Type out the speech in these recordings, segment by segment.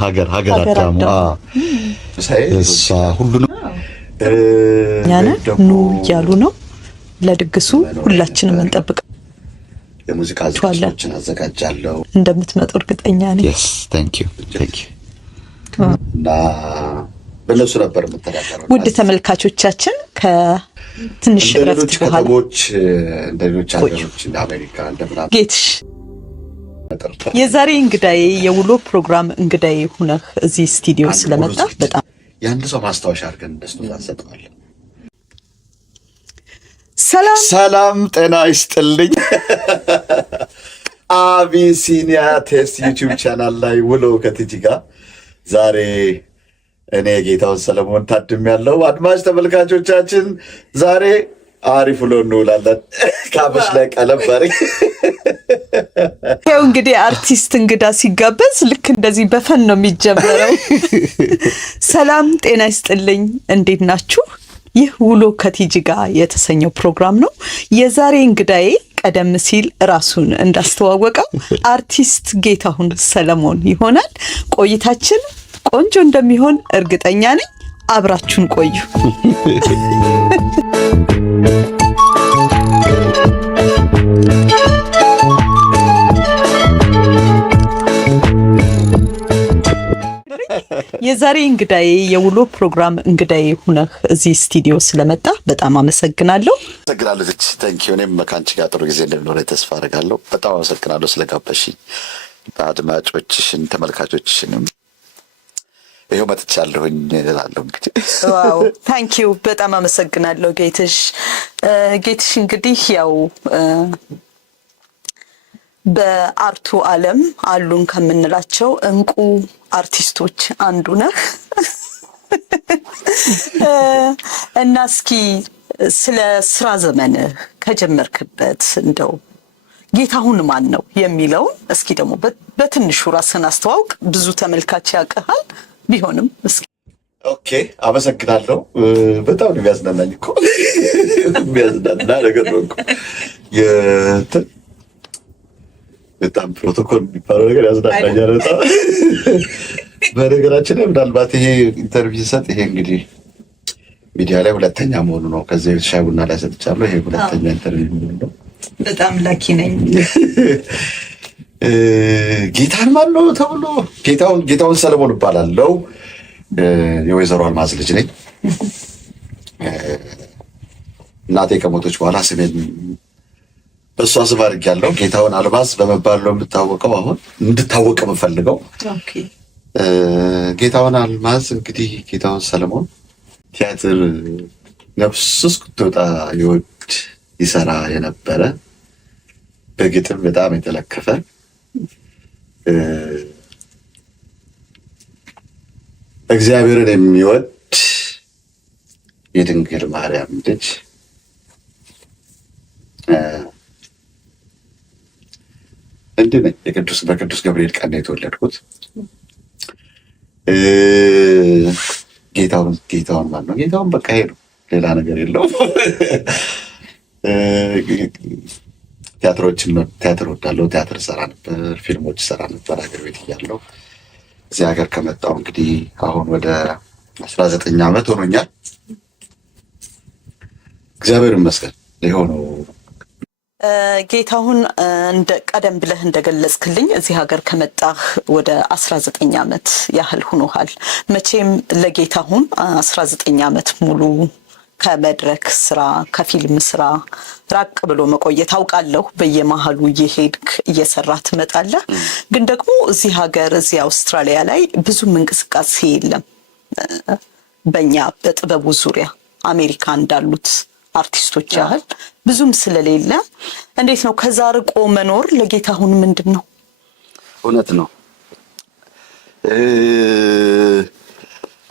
ሀገር አዳሙ እሷ ሁሉንም ኑ እያሉ ነው ለድግሱ ሁላችንም እንጠብቅ። የሙዚቃ ዝግጅቶችን አዘጋጃለሁ እንደምትመጡ እርግጠኛ ነኝ። yes thank you እና በለሱ ነበር የምተዳደረው። ውድ ተመልካቾቻችን ከትንሽ እረፍት በኋላ እንደሌሎች ሀገሮች እንደ አሜሪካ እንደምናምን ጌትሽ የዛሬ እንግዳዬ የውሎ ፕሮግራም እንግዳዬ ሆነህ እዚህ ስቱዲዮ ስለመጣ በጣም የአንድ ሰው ማስታወሻ አድርገን እንደሱ ታሰጠዋለህ። ሰላም ጤና ይስጥልኝ። አቢሲኒያ ቴስት ዩቲዩብ ቻናል ላይ ውሎ ከቲጂ ጋር ዛሬ እኔ ጌታውን ሰለሞን ታድሜያለሁ። አድማጭ ተመልካቾቻችን ዛሬ አሪፍ ውሎ እንውላለን። ካበሽ ላይ ቀለም ባሪ ያው እንግዲህ አርቲስት እንግዳ ሲጋበዝ ልክ እንደዚህ በፈን ነው የሚጀምረው። ሰላም ጤና ይስጥልኝ፣ እንዴት ናችሁ? ይህ ውሎ ከቲጂ ጋር የተሰኘው ፕሮግራም ነው። የዛሬ እንግዳዬ ቀደም ሲል ራሱን እንዳስተዋወቀው አርቲስት ጌታሁን ሰለሞን ይሆናል። ቆይታችን ቆንጆ እንደሚሆን እርግጠኛ ነኝ። አብራችሁን ቆዩ። የዛሬ እንግዳዬ የውሎ ፕሮግራም እንግዳዬ ሆነህ እዚህ ስቱዲዮ ስለመጣ በጣም አመሰግናለሁ። አመሰግናለሁ። ታንኪዩ። እኔም ከአንቺ ጋር ጥሩ ጊዜ እንደሚኖር ተስፋ አደርጋለሁ። በጣም አመሰግናለሁ ስለጋበዝሽኝ። አድማጮችሽን ተመልካቾችሽንም ይሄው መጥቻለሁኝ እላለሁ። እንግዲህ ዋው ታንኪዩ፣ በጣም አመሰግናለሁ ጌትሽ። ጌትሽ እንግዲህ ያው በአርቱ ዓለም አሉን ከምንላቸው እንቁ አርቲስቶች አንዱ ነህ እና እስኪ ስለ ስራ ዘመንህ ከጀመርክበት እንደው ጌታሁን ማን ነው የሚለው እስኪ ደግሞ በትንሹ ራስን አስተዋውቅ። ብዙ ተመልካች ያውቅሃል ቢሆንም እስኪ። ኦኬ አመሰግናለሁ። በጣም ነው የሚያዝናናኝ እኮ የሚያዝናና ነገር ነው እኮ በጣም ፕሮቶኮል የሚባለው ነገር ያዝናናኛል በጣም። በነገራችን ላይ ምናልባት ይሄ ኢንተርቪው ሰጥ ይሄ እንግዲህ ሚዲያ ላይ ሁለተኛ መሆኑ ነው። ከዚህ በፊት ሻይ ቡና ላይ ሰጥቻለሁ። ይሄ ሁለተኛ ኢንተርቪው መሆኑ ነው። በጣም ላኪ ነኝ። ጌታን ማን ነው ተብሎ ጌታውን ሰለሞን እባላለሁ። የወይዘሮ አልማዝ ልጅ ነኝ። እናቴ ከሞቶች በኋላ ስሜን በሷ ስም አድርጌያለሁ። ጌታውን አልማዝ በመባል ነው የምታወቀው። አሁን እንድታወቅ የምፈልገው ጌታውን አልማዝ እንግዲህ ጌታውን ሰለሞን ቲያትር ነፍስ እስክትወጣ ይወድ ይሰራ የነበረ በግጥም በጣም የተለከፈ እግዚአብሔርን የሚወድ የድንግል ማርያም ልጅ እንዴ ነኝ። በቅዱስ ገብርኤል ቀን ነው የተወለድኩት። ጌታውን ማለት ነው። ጌታውን በቃ ይሄ ነው፣ ሌላ ነገር የለውም። ቲያትር ወዳለሁ። ቲያትር ሰራ ነበር፣ ፊልሞች ሰራ ነበር ሀገር ቤት እያለሁ። እዚህ ሀገር ከመጣሁ እንግዲህ አሁን ወደ 19 ዓመት ሆኖኛል። እግዚአብሔር ይመስገን። ይኸው ነው። ጌታሁን ቀደም ብለህ እንደገለጽክልኝ እዚህ ሀገር ከመጣህ ወደ 19 ዓመት ያህል ሆኖሃል። መቼም ለጌታሁን 19 ዓመት ሙሉ ከመድረክ ስራ ከፊልም ስራ ራቅ ብሎ መቆየት አውቃለሁ። በየመሃሉ እየሄድክ እየሰራ ትመጣለህ። ግን ደግሞ እዚህ ሀገር እዚህ አውስትራሊያ ላይ ብዙም እንቅስቃሴ የለም በእኛ በጥበቡ ዙሪያ አሜሪካ እንዳሉት አርቲስቶች ያህል ብዙም ስለሌለ እንዴት ነው ከዛ ርቆ መኖር ለጌታሁን ምንድን ነው? እውነት ነው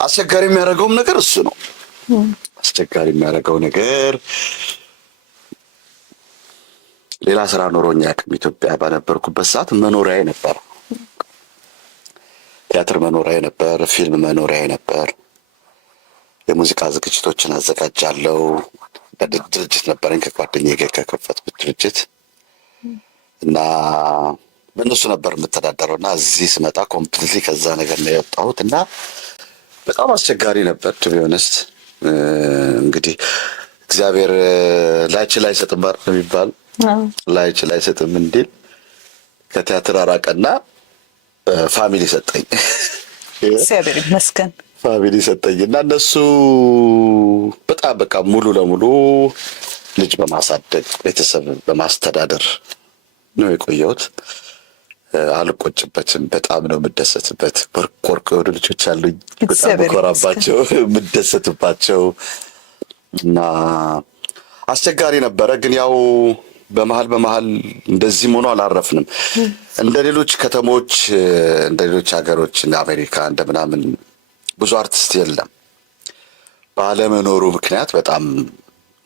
አስቸጋሪ የሚያደርገውም ነገር እሱ ነው። አስቸጋሪ የሚያደርገው ነገር ሌላ ስራ ኖሮኛ አቅም ኢትዮጵያ በነበርኩበት ሰዓት መኖሪያዬ ነበር። ቲያትር መኖሪያዬ ነበር፣ ፊልም መኖሪያዬ ነበር። የሙዚቃ ዝግጅቶችን አዘጋጃለሁ። ድርጅት ነበረኝ ከጓደኛዬ ጋር ከከፈትኩት ድርጅት እና በእነሱ ነበር የምተዳደረው እና እዚህ ስመጣ ኮምፕሊትሊ ከዛ ነገር ነው የወጣሁት እና በጣም አስቸጋሪ ነበር ቱ ቢ ኦነስት። እንግዲህ እግዚአብሔር ላይችል አይሰጥም የሚባል ላይችል አይሰጥም እንዲል ከቲያትር አራቀና ፋሚሊ ሰጠኝ። እግዚአብሔር ይመስገን ፋሚሊ ሰጠኝ እና እነሱ በጣም በቃ ሙሉ ለሙሉ ልጅ በማሳደግ ቤተሰብ በማስተዳደር ነው የቆየሁት። አልቆጭበትም። በጣም ነው የምደሰትበት። ወርቅ የሆኑ ልጆች አሉኝ። በጣም ኮራባቸው የምደሰትባቸው እና አስቸጋሪ ነበረ። ግን ያው በመሀል እንደዚህም ሆኖ አላረፍንም። እንደ ሌሎች ከተሞች እንደ ሌሎች ሀገሮች እንደ አሜሪካ እንደ ምናምን ብዙ አርቲስት የለም። ባለመኖሩ ምክንያት በጣም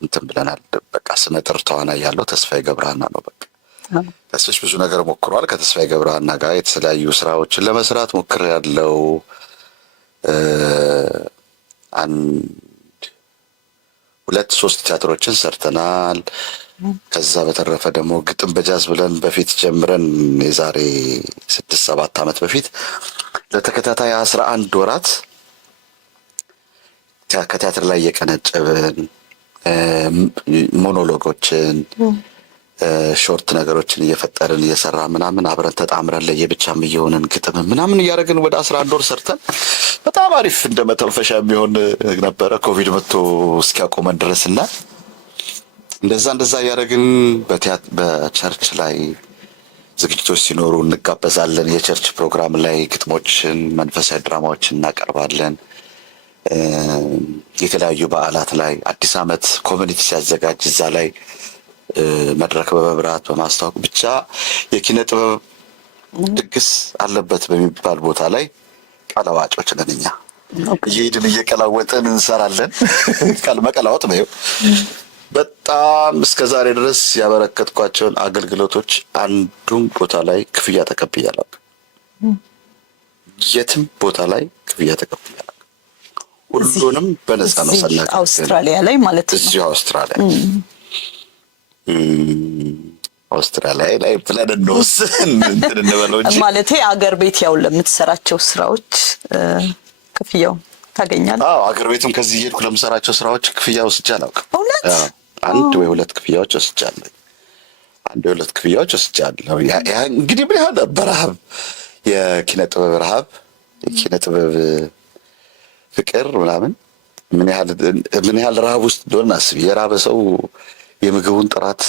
እንትን ብለናል። በቃ ስመጥር ተዋናይ ያለው ተስፋዬ ገብረሃና ነው። በቃ ተስፋሽ ብዙ ነገር ሞክሯል። ከተስፋዬ ገብረሃና ጋር የተለያዩ ስራዎችን ለመስራት ሞክሬያለሁ። ሁለት ሶስት ቲያትሮችን ሰርተናል። ከዛ በተረፈ ደግሞ ግጥም በጃዝ ብለን በፊት ጀምረን የዛሬ 6-7 ዓመት በፊት ለተከታታይ 11 ወራት ከቲያትር ላይ የቀነጨብን ሞኖሎጎችን ሾርት ነገሮችን እየፈጠርን እየሰራ ምናምን አብረን ተጣምረን ለየብቻም እየሆንን ግጥም ምናምን እያደረግን ወደ 11 ወር ሰርተን በጣም አሪፍ እንደ መተንፈሻ የሚሆን ነበረ። ኮቪድ መጥቶ እስኪያቆመን ድረስና እንደዛ እያደረግን በቸርች ላይ ዝግጅቶች ሲኖሩ እንጋበዛለን። የቸርች ፕሮግራም ላይ ግጥሞችን፣ መንፈሳዊ ድራማዎችን እናቀርባለን። የተለያዩ በዓላት ላይ አዲስ ዓመት ኮሚኒቲ ሲያዘጋጅ እዛ ላይ መድረክ በመብራት በማስታወቅ ብቻ የኪነ ጥበብ ድግስ አለበት በሚባል ቦታ ላይ ቀለዋጮች ነን እኛ። እየሄድን እየቀላወጥን እንሰራለን። መቀላወጥ ነው። በጣም እስከ ዛሬ ድረስ ያበረከትኳቸውን አገልግሎቶች አንዱም ቦታ ላይ ክፍያ ተቀብዬ አላውቅም። የትም ቦታ ላይ ክፍያ ተቀብዬ አላውቅም። ሁሉንም በነፃ ነው። ሰላም አውስትራሊያ ላይ ማለት ነው። እዚሁ አውስትራሊያ ላይ ብለን እንወስን እንትን እንበለው እንጂ ማለቴ አገር ቤት ያው ለምትሰራቸው ስራዎች ክፍያው ታገኛለህ? አዎ አገር ቤትም ከዚህ እየሄድኩ ለምሰራቸው ስራዎች ክፍያ ወስጄ አላውቅም። እውነት? አንድ ወይ ሁለት ክፍያዎች ወስጃለሁ። ያ እንግዲህ ምን ያህል በረሃብ የኪነ ጥበብ ረሃብ የኪነ ጥበብ ፍቅር ምናምን ምን ያህል ረሃብ ውስጥ እንደሆነ አስቢ። የራበ ሰው የምግቡን ጥራት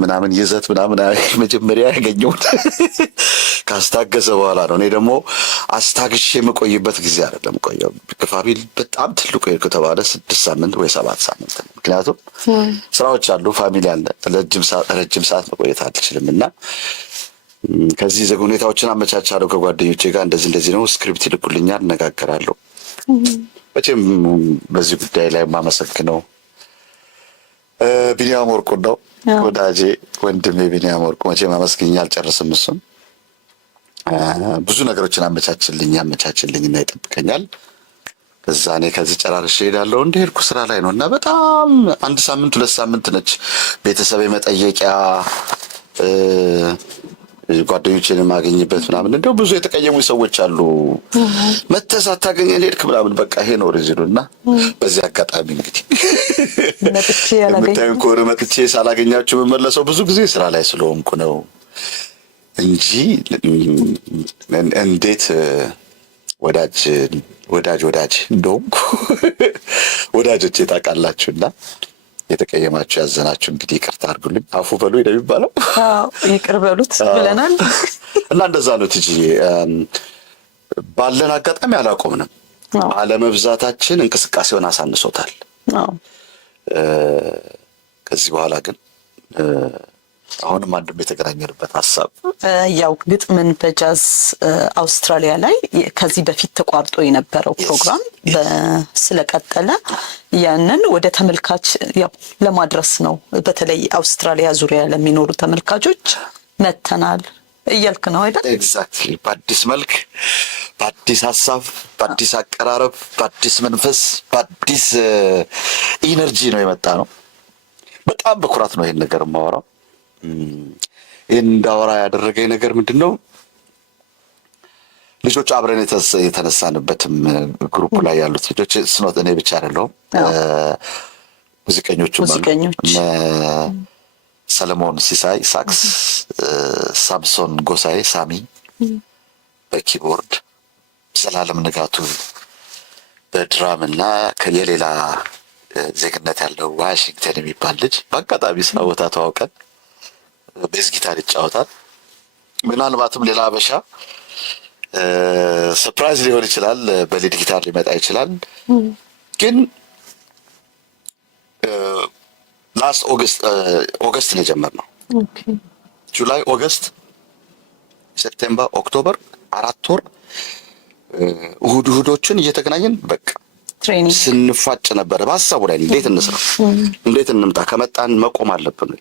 ምናምን ይዘት ምናምን መጀመሪያ ያገኘውን ካስታገሰ በኋላ ነው። እኔ ደግሞ አስታግሼ የምቆይበት ጊዜ አይደለም ቆየው ግፋቢል በጣም ትልቁ ከተባለ 6 ሳምንት ወይ 7 ሳምንት ነው። ምክንያቱም ስራዎች አሉ፣ ፋሚሊ አለ። ረጅም ሰዓት መቆየት አልችልም እና ከዚህ ሁኔታዎችን አመቻቻለሁ ከጓደኞቼ ጋር። እንደዚህ ነው፣ ስክሪፕት ይልኩልኛል፣ እነጋገራለሁ። መቼም በዚህ ጉዳይ ላይ የማመሰግነው ቢኒያም ወርቁ ነው፣ ወዳጄ ወንድሜ ቢኒያም ወርቁ። መቼም አመስግኜ አልጨርስም። እሱም ብዙ ነገሮችን ያመቻችልኝ እና ይጠብቀኛል። ከዛ እኔ ከዚህ ጨራርሼ እሄዳለሁ። እንደሄድኩ ስራ ላይ ነው እና በጣም 1 ሳምንት 2 ሳምንት ነች ቤተሰብ የመጠየቂያ ጓደኞቼን የማገኝበት ምናምን። እንደው ብዙ የተቀየሙ ሰዎች አሉ፣ መተህ ሳታገኘን ሄድክ ምናምን። በቃ ይሄ ነው ሪዝኑ። እና በዚህ አጋጣሚ እንግዲህ የምታዩን ከሆነ መጥቼ ሳላገኛችሁ የምመለሰው ብዙ ጊዜ ስራ ላይ ስለሆንኩ ነው እንጂ እንዴት ወዳጅ እንደሆንኩ ወዳጆቼ ታውቃላችሁና የተቀየማችሁ ያዘናችሁ እንግዲህ ይቅርታ አድርጉልኝ፣ አፉ በሉ ነው የሚባለው። ይቅር በሉት ብለናል እና እንደዛ ነው። ትጂ ባለን አጋጣሚ አላቆምንም። አለመብዛታችን እንቅስቃሴውን አሳንሶታል። ከዚህ በኋላ ግን አሁንም አንድም የተገናኘንበት ሀሳብ ያው ግጥምን በጃዝ አውስትራሊያ ላይ ከዚህ በፊት ተቋርጦ የነበረው ፕሮግራም ስለቀጠለ ያንን ወደ ተመልካች ያው ለማድረስ ነው። በተለይ አውስትራሊያ ዙሪያ ለሚኖሩ ተመልካቾች መተናል እያልክ ነው አይደል? ኤግዛክትሊ። በአዲስ መልክ፣ በአዲስ ሀሳብ፣ በአዲስ አቀራረብ፣ በአዲስ መንፈስ፣ በአዲስ ኢነርጂ ነው የመጣ ነው። በጣም በኩራት ነው ይሄን ነገር የማወራው። እንዳወራ ያደረገኝ ነገር ምንድነው? ልጆች አብረን የተነሳንበትም ግሩፕ ላይ ያሉት ልጆች ስኖት እኔ ብቻ አይደለሁም፣ ሙዚቀኞቹም ሰለሞን ሲሳይ ሳክስ፣ ሳምሶን ጎሳዬ ሳሚ በኪቦርድ፣ ዘላለም ንጋቱ በድራም እና የሌላ ዜግነት ያለው ዋሽንግተን የሚባል ልጅ በአጋጣሚ ስራ ቦታ ተዋውቀን ቤዝ ጊታር ይጫወታል። ምናልባትም ሌላ አበሻ ሰርፕራይዝ ሊሆን ይችላል፣ በሊድ ጊታር ሊመጣ ይችላል። ግን ላስት ኦገስት ነው የጀመርነው። ጁላይ፣ ኦገስት፣ ሴፕቴምበር፣ ኦክቶበር 4 ወር እሁዶችን እየተገናኘን በቃ ስንፋጭ ነበረ በሀሳቡ ላይ እንዴት እንስራ፣ እንዴት እንምጣ፣ ከመጣን መቆም አለብን፣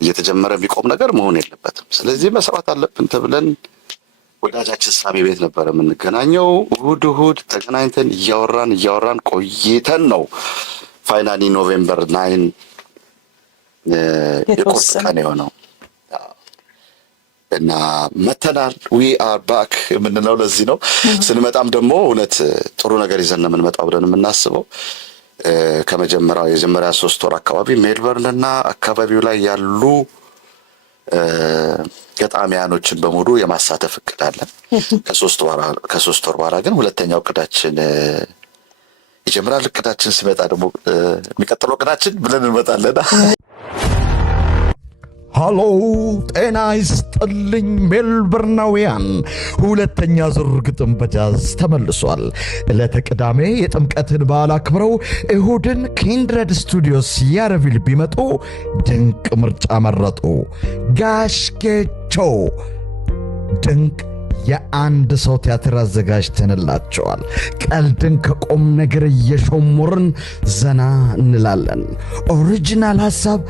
እየተጀመረ የሚቆም ነገር መሆን የለበትም፣ ስለዚህ መስራት አለብን ተብለን ወዳጃችን ሳሚ ቤት ነበረ የምንገናኘው። እሁድ ተገናኝተን እያወራን ቆይተን ነው ፋይናሊ ኖቬምበር 9 የቁርጥ ቀን የሆነው እና መተናል። ዊ አር ባክ የምንለው ለዚህ ነው። ስንመጣም ደግሞ እውነት ጥሩ ነገር ይዘን ነው የምንመጣው ብለን የምናስበው የመጀመሪያ 3 ወር አካባቢ ሜልበርንና አካባቢው ላይ ያሉ ገጣሚያኖችን በሙሉ የማሳተፍ እቅድ አለን። ከ3 ወር በኋላ ግን ሁለተኛው እቅዳችን ይጀምራል። እቅዳችን ሲመጣ ደግሞ የሚቀጥለው እቅዳችን ብለን እንመጣለን። ሃሎ ጤና ይስጥልኝ ሜልበርናውያን፣ ሁለተኛ ዙር ግጥም በጃዝ ተመልሷል። ዕለተ ቅዳሜ የጥምቀትን በዓል አክብረው እሁድን ኪንድረድ ስቱዲዮስ ያረቪል ቢመጡ ድንቅ ምርጫ መረጡ። ጋሽ ጌቾ ድንቅ የአንድ ሰው ቲያትር አዘጋጅተንላቸዋል። ቀልድን ከቆም ነገር እየሾሙርን ዘና እንላለን። ኦሪጂናል ሐሳብ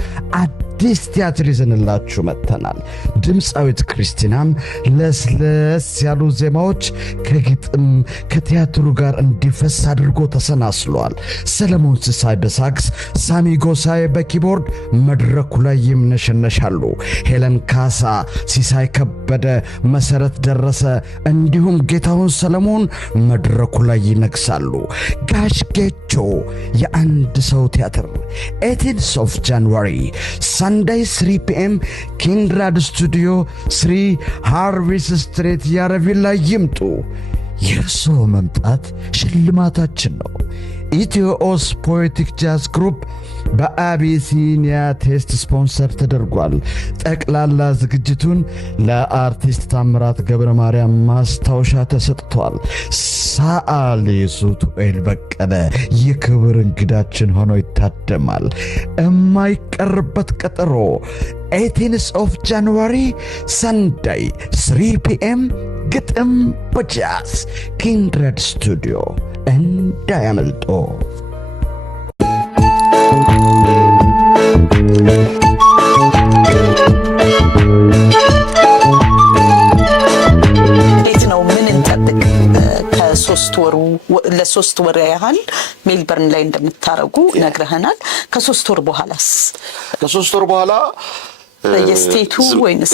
አዲስ ቲያትር ይዘንላችሁ መጥተናል። ድምፃዊት ክርስቲናን ለስለስ ያሉ ዜማዎች ከግጥም ከቲያትሩ ጋር እንዲፈስ አድርጎ ተሰናስሏል። ሰለሞን ሲሳይ በሳክስ፣ ሳሚ ጎሳዬ በኪቦርድ መድረኩ ላይ ይምነሸነሻሉ። ሄለን ካሳ፣ ሲሳይ ከበደ፣ መሰረት ደረሰ እንዲሁም ጌታሁን ሰለሞን መድረኩ ላይ ይነግሳሉ። ጋሽ ጌቾ የአንድ ሰው ቲያትር 18th of January Sunday 3 p.m. ኪንድራድ ስቱዲዮ 3 ሃርቪስ ስትሬት ያረቪል ላይ ይምጡ። የእርስዎ መምጣት ሽልማታችን ነው። ኢትዮኦስ ፖኤቲክ ጃዝ ግሩፕ በአቢሲኒያ ቴስት ስፖንሰር ተደርጓል። ጠቅላላ ዝግጅቱን ለአርቲስት ታምራት ገብረ ማርያም ማስታወሻ ተሰጥቷል። ሰዓሊ ሱቱኤል በቀለ የክብር እንግዳችን ሆኖ ይታደማል። የማይቀርበት ቀጠሮ 18th of January Sunday 3 p.m. ግጥም በጃዝ ኪንድረድ ስቱዲዮ እንዳያመልጦ። እንዴት ነው? ምን እንጠብቅ? ለሶስት ወር ያህል ሜልበርን ላይ እንደምታረጉ ነግረህናል። ከ3 ወር በኋላስ? ከ3 ወር በኋላ በየስቴቱ ወይንስ?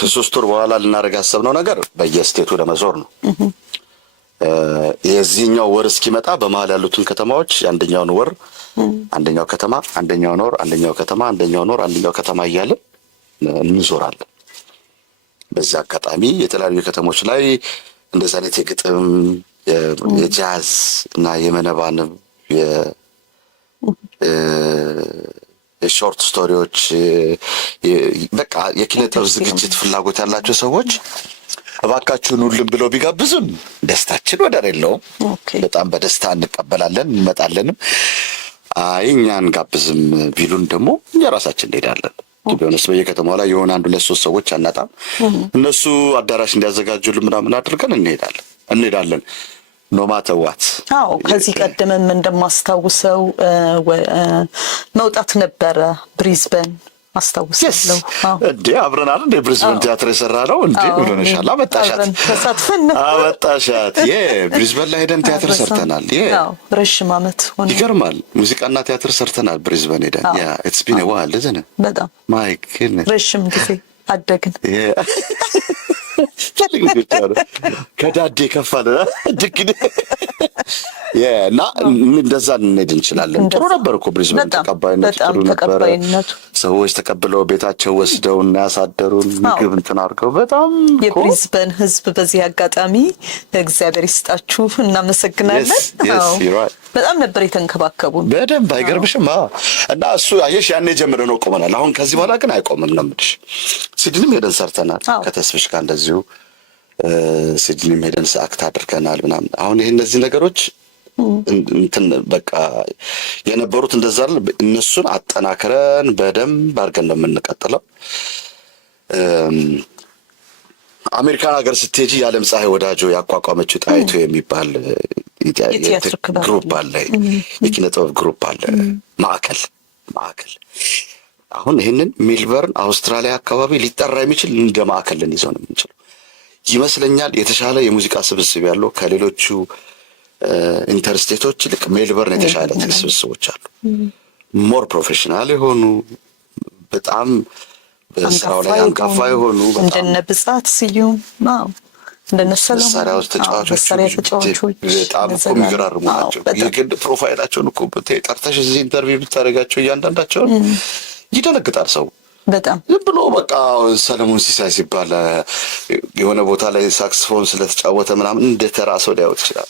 ከ3 ወር በኋላ ልናደርግ ያሰብነው ነገር በየስቴቱ ለመዞር ነው። የዚህኛው ወር እስኪመጣ በመሀል ያሉትን ከተማዎች የአንደኛውን ወር አንደኛው ከተማ፣ አንደኛውን ወር አንደኛው ከተማ፣ አንደኛውን ወር አንደኛው ከተማ እያልን እንዞራለን። በዚህ አጋጣሚ የተለያዩ ከተሞች ላይ እንደዚህ አይነት የግጥም የጃዝ እና የመነባንብ የሾርት ስቶሪዎች በቃ የኪነጥበብ ዝግጅት ፍላጎት ያላቸው ሰዎች እባካችሁን ሁሉም ብለው ቢጋብዙን ደስታችን ወደር የለውም። በጣም በደስታ እንቀበላለን፣ እንመጣለንም። አይ እኛን ጋብዝም ቢሉን ደግሞ እኛ ራሳችን እንሄዳለን። ቢሆንስ በየከተማው ላይ የሆነ 1-2-3 ሰዎች አናጣም። እነሱ አዳራሽ እንዲያዘጋጁልን ምናምን አድርገን እንሄዳለን። ኖማተዋት አዎ፣ ከዚህ ቀደምም እንደማስታውሰው መውጣት ነበረ ብሪዝበን አስታውሳለሁ። እንዴ አብረናል እንዴ ብሪዝበን ቲያትር የሰራ ነው እንዴ ብለንሻል። አመጣሻት ብሪዝበን ላይ ሄደን ቲያትር ሰርተናል። ረጅም ዓመት ሆነ። ይገርማል። ሙዚቃና ቲያትር ሰርተናል ብሪዝበን ሄደን። ኢትስ ቢን ዋይል ለዘነ በጣም ማይ ጉድነስ ረጅም ጊዜ አደግን ከዳዴ ከፋለ ድግድ እና እንደዛ እንሄድ እንችላለን። ጥሩ ነበር እኮ ብሪዝበን ተቀባይነቱ ጥሩ ነበር። ሰዎች ተቀብለው ቤታቸው ወስደው እና ያሳደሩን ምግብ እንትን አድርገው በጣም የብሪዝበን ህዝብ በዚህ አጋጣሚ እግዚአብሔር ይስጣችሁ እናመሰግናለን። በጣም ነበር የተንከባከቡን በደንብ አይገርምሽም? እና እሱ አየሽ ያኔ ጀምረ ነው ቆመናል። አሁን ከዚህ በኋላ ግን አይቆምም ነው የምልሽ። ሲድኒም ሄደን ሰርተናል ከተስፍሽ ጋር እንደዚሁ ሲድኒም ሄደን አክት አድርገናል ምናምን። አሁን ይሄ እነዚህ ነገሮች እንትን በቃ የነበሩት እንደዛ አይደል? እነሱን አጠናክረን በደንብ አድርገን ነው የምንቀጥለው። አሜሪካን ሀገር ስትሄጂ የዓለም ፀሐይ ወዳጆ ያቋቋመችው ጣይቱ የሚባል ግሩፕ አለ፣ የኪነ ጥበብ ግሩፕ አለ፣ ማዕከል። አሁን ይህንን ሜልበርን አውስትራሊያ አካባቢ ሊጠራ የሚችል እንደ ማዕከል ልንይዘው ነው የምንችለው ይመስለኛል። የተሻለ የሙዚቃ ስብስብ ያለው ከሌሎቹ ኢንተርስቴቶች ይልቅ ሜልበርን የተሻለ ስብስቦች አሉ። ሞር ፕሮፌሽናል የሆኑ በጣም በስራው ላይ አንጋፋ የሆኑ እንደነ ብጻት ስዩም እንደነ ሰለሞን መሳሪያዎች ተጫዋቾች በጣም እኮ የሚገራርሙ ናቸው። የግል ፕሮፋይላቸውን እኮ ጠርተሽ እዚህ ኢንተርቪው ብታደርጋቸው እያንዳንዳቸውን ይደነግጣል ሰው በጣም ዝም ብሎ በቃ ሰለሞን ሲሳይ ሲባል የሆነ ቦታ ላይ ሳክስፎን ስለተጫወተ ምናምን እንደ ተራ ሰው ሊያወጥ ይችላል።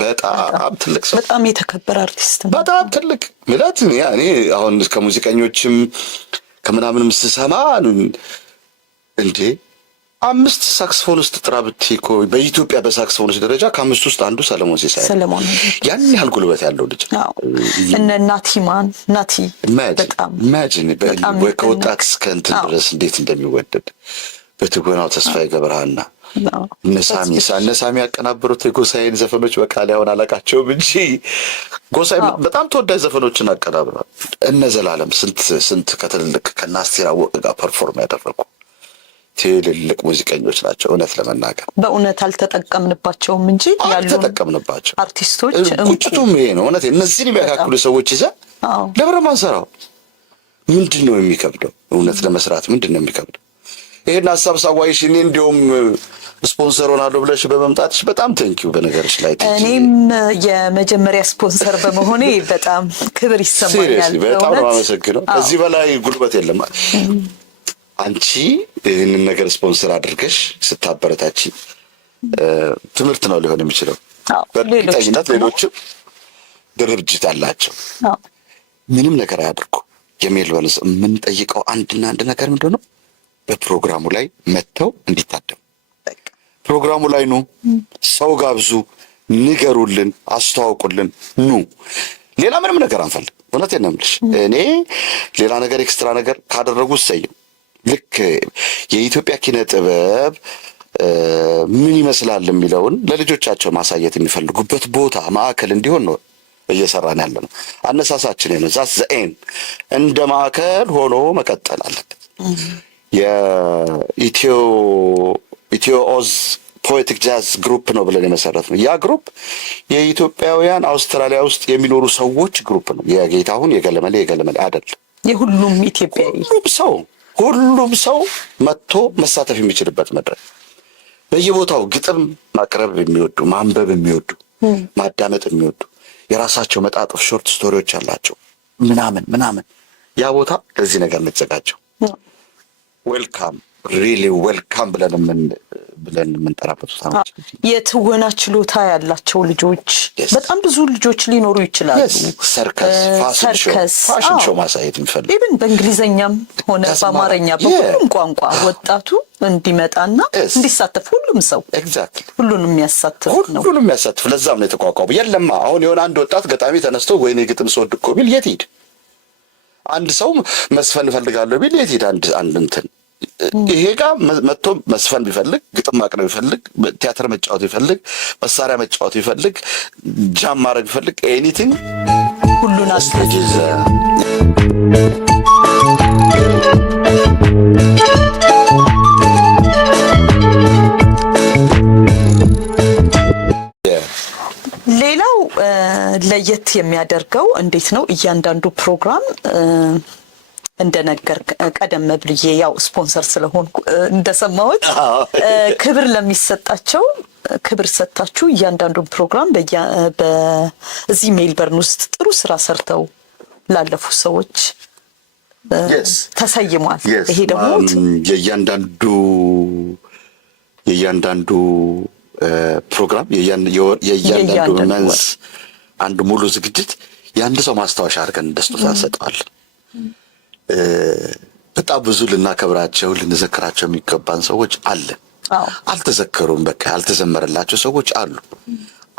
በጣም ትልቅ ሰው፣ በጣም የተከበረ አርቲስት ነው። በጣም ትልቅ ማለት እኔ አሁን ከሙዚቀኞችም ከምናምንም ስሰማ እንዴ 5 ሳክስፎን ውስጥ ጥራ ብትይ እኮ በኢትዮጵያ በሳክስፎን ደረጃ ከ5 ውስጥ አንዱ ሰለሞን ሲሳይ ሰለሞን ያን ያህል ጉልበት ያለው ልጅ እነ ናቲ በጣም ኢማጂን ወይ ከወጣት እስከ እንትን ድረስ እንዴት እንደሚወደድ በትወናው ተስፋዬ ገብረሃና እነ ሳሚ ያቀናበሩት የጎሳዬን ዘፈኖች በቃል ያውን አላቃቸውም እንጂ ጎሳዬ በጣም ተወዳጅ ዘፈኖችን አቀናብሯል። እነ ዘላለም ስንት ከትልልቅ ከአስቴር አወቀ ጋር ፐርፎርም ያደረጉ ትልልቅ ሙዚቀኞች ናቸው። እውነት ለመናገር በእውነት አልተጠቀምንባቸውም እንጂ አልተጠቀምንባቸው አርቲስቶች ቁጭቱም ይሄ ነው። እውነት እነዚህን የሚያካክሉ ሰዎች ይዘን ለብረ ማንሰራው ምንድን ነው የሚከብደው? እውነት ለመስራት ምንድን ነው የሚከብደው? ይሄን ሀሳብ ሳዋይሽ እኔ እንዲያውም ስፖንሰር ሆናለሁ ብለሽ በመምጣትሽ በጣም ቴንኪው። በነገርሽ ላይ እኔም የመጀመሪያ ስፖንሰር በመሆኔ በጣም ክብር ይሰማኛል። በጣም ነው የማመሰግነው። ከዚህ በላይ ጉልበት የለም። አንቺ ይህንን ነገር ስፖንሰር አድርገሽ ስታበረታች ትምህርት ነው ሊሆን የሚችለው። በእርግጠኝነት ሌሎችም ድርጅት አላቸው ምንም ነገር አያድርጉ። የሜልበርን የምንጠይቀው አንድና አንድ ነገር ምንድን ነው? በፕሮግራሙ ላይ መጥተው እንዲታደሙ ፕሮግራሙ ላይ ኑ፣ ሰው ጋብዙ፣ ንገሩልን፣ አስተዋውቁልን፣ ኑ። ሌላ ምንም ነገር አንፈልግ። እውነቴን ነው የምልሽ። እኔ ሌላ ነገር ኤክስትራ ነገር ካደረጉ እሰየው። ልክ የኢትዮጵያ ኪነ ጥበብ ምን ይመስላል የሚለውን ለልጆቻቸው ማሳየት የሚፈልጉበት ቦታ ማዕከል እንዲሆን ነው እየሰራን ያለ ነው። አነሳሳችን ነው። ዛት ዘኤም እንደ ማዕከል ሆኖ መቀጠል አለበት። የኢትዮ ኦዝ ፖኤቲክ ጃዝ ግሩፕ ነው ብለን የመሰረት ነው። ያ ግሩፕ የኢትዮጵያውያን አውስትራሊያ ውስጥ የሚኖሩ ሰዎች ግሩፕ ነው። የጌታሁን የገለመሌ አይደለም። የሁሉም ኢትዮጵያዊ ሁሉም ሰው መጥቶ መሳተፍ የሚችልበት መድረክ፣ በየቦታው ግጥም ማቅረብ የሚወዱ ማንበብ የሚወዱ ማዳመጥ የሚወዱ የራሳቸው መጣጥፍ ሾርት ስቶሪዎች አላቸው ምናምን ያ ቦታ ለዚህ ነገር እንዘጋጀው። ዌልካም ሪሊ ዌልካም ብለን የምንጠራበት ቦታ ነው። የትወና ችሎታ ያላቸው ልጆች በጣም ብዙ ልጆች ሊኖሩ ይችላሉ። ሰርከስ፣ ፋሽን ሾው ማሳየት የሚፈልጉ ኢቭን በእንግሊዘኛም ሆነ በአማርኛ በሁሉም ቋንቋ ወጣቱ እንዲመጣና እንዲሳተፍ ሁሉም ሰው ሁሉንም የሚያሳትፍ ነው። ሁሉንም የሚያሳትፍ ለዛም ነው የተቋቋመው። የለማ አሁን የሆነ አንድ ወጣት ገጣሚ ተነስቶ ወይኔ ግጥም ስወድ እኮ ቢል የት ሂድ? አንድ ሰው መስፈን እፈልጋለሁ ቢል የት ሂድ? አንድ እንትን ይሄ ጋር መጥቶ መስፈን ቢፈልግ፣ ግጥም ማቅረብ ቢፈልግ፣ ቲያትር መጫወት ቢፈልግ፣ መሳሪያ መጫወት ቢፈልግ፣ ጃም ማድረግ ቢፈልግ ኤኒቲንግ ሁሉን አስገጅዘ ለየት የሚያደርገው እንዴት ነው? እያንዳንዱ ፕሮግራም እንደነገር ቀደም ብዬ ያው ስፖንሰር ስለሆንኩ እንደሰማሁት ክብር ለሚሰጣቸው ክብር ሰጣችሁ እያንዳንዱን ፕሮግራም በዚህ ሜልበርን ውስጥ ጥሩ ስራ ሰርተው ላለፉ ሰዎች ተሰይሟል። ይሄ ደግሞ የእያንዳንዱ ፕሮግራም የእያንዳንዱ መንስ አንድ ሙሉ ዝግጅት የአንድ ሰው ማስታወሻ አድርገን እንደስጦታ እንሰጠዋለን። በጣም ብዙ ልናከብራቸው ልንዘክራቸው የሚገባን ሰዎች አለን። አልተዘከሩም፣ በቃ ያልተዘመረላቸው ሰዎች አሉ።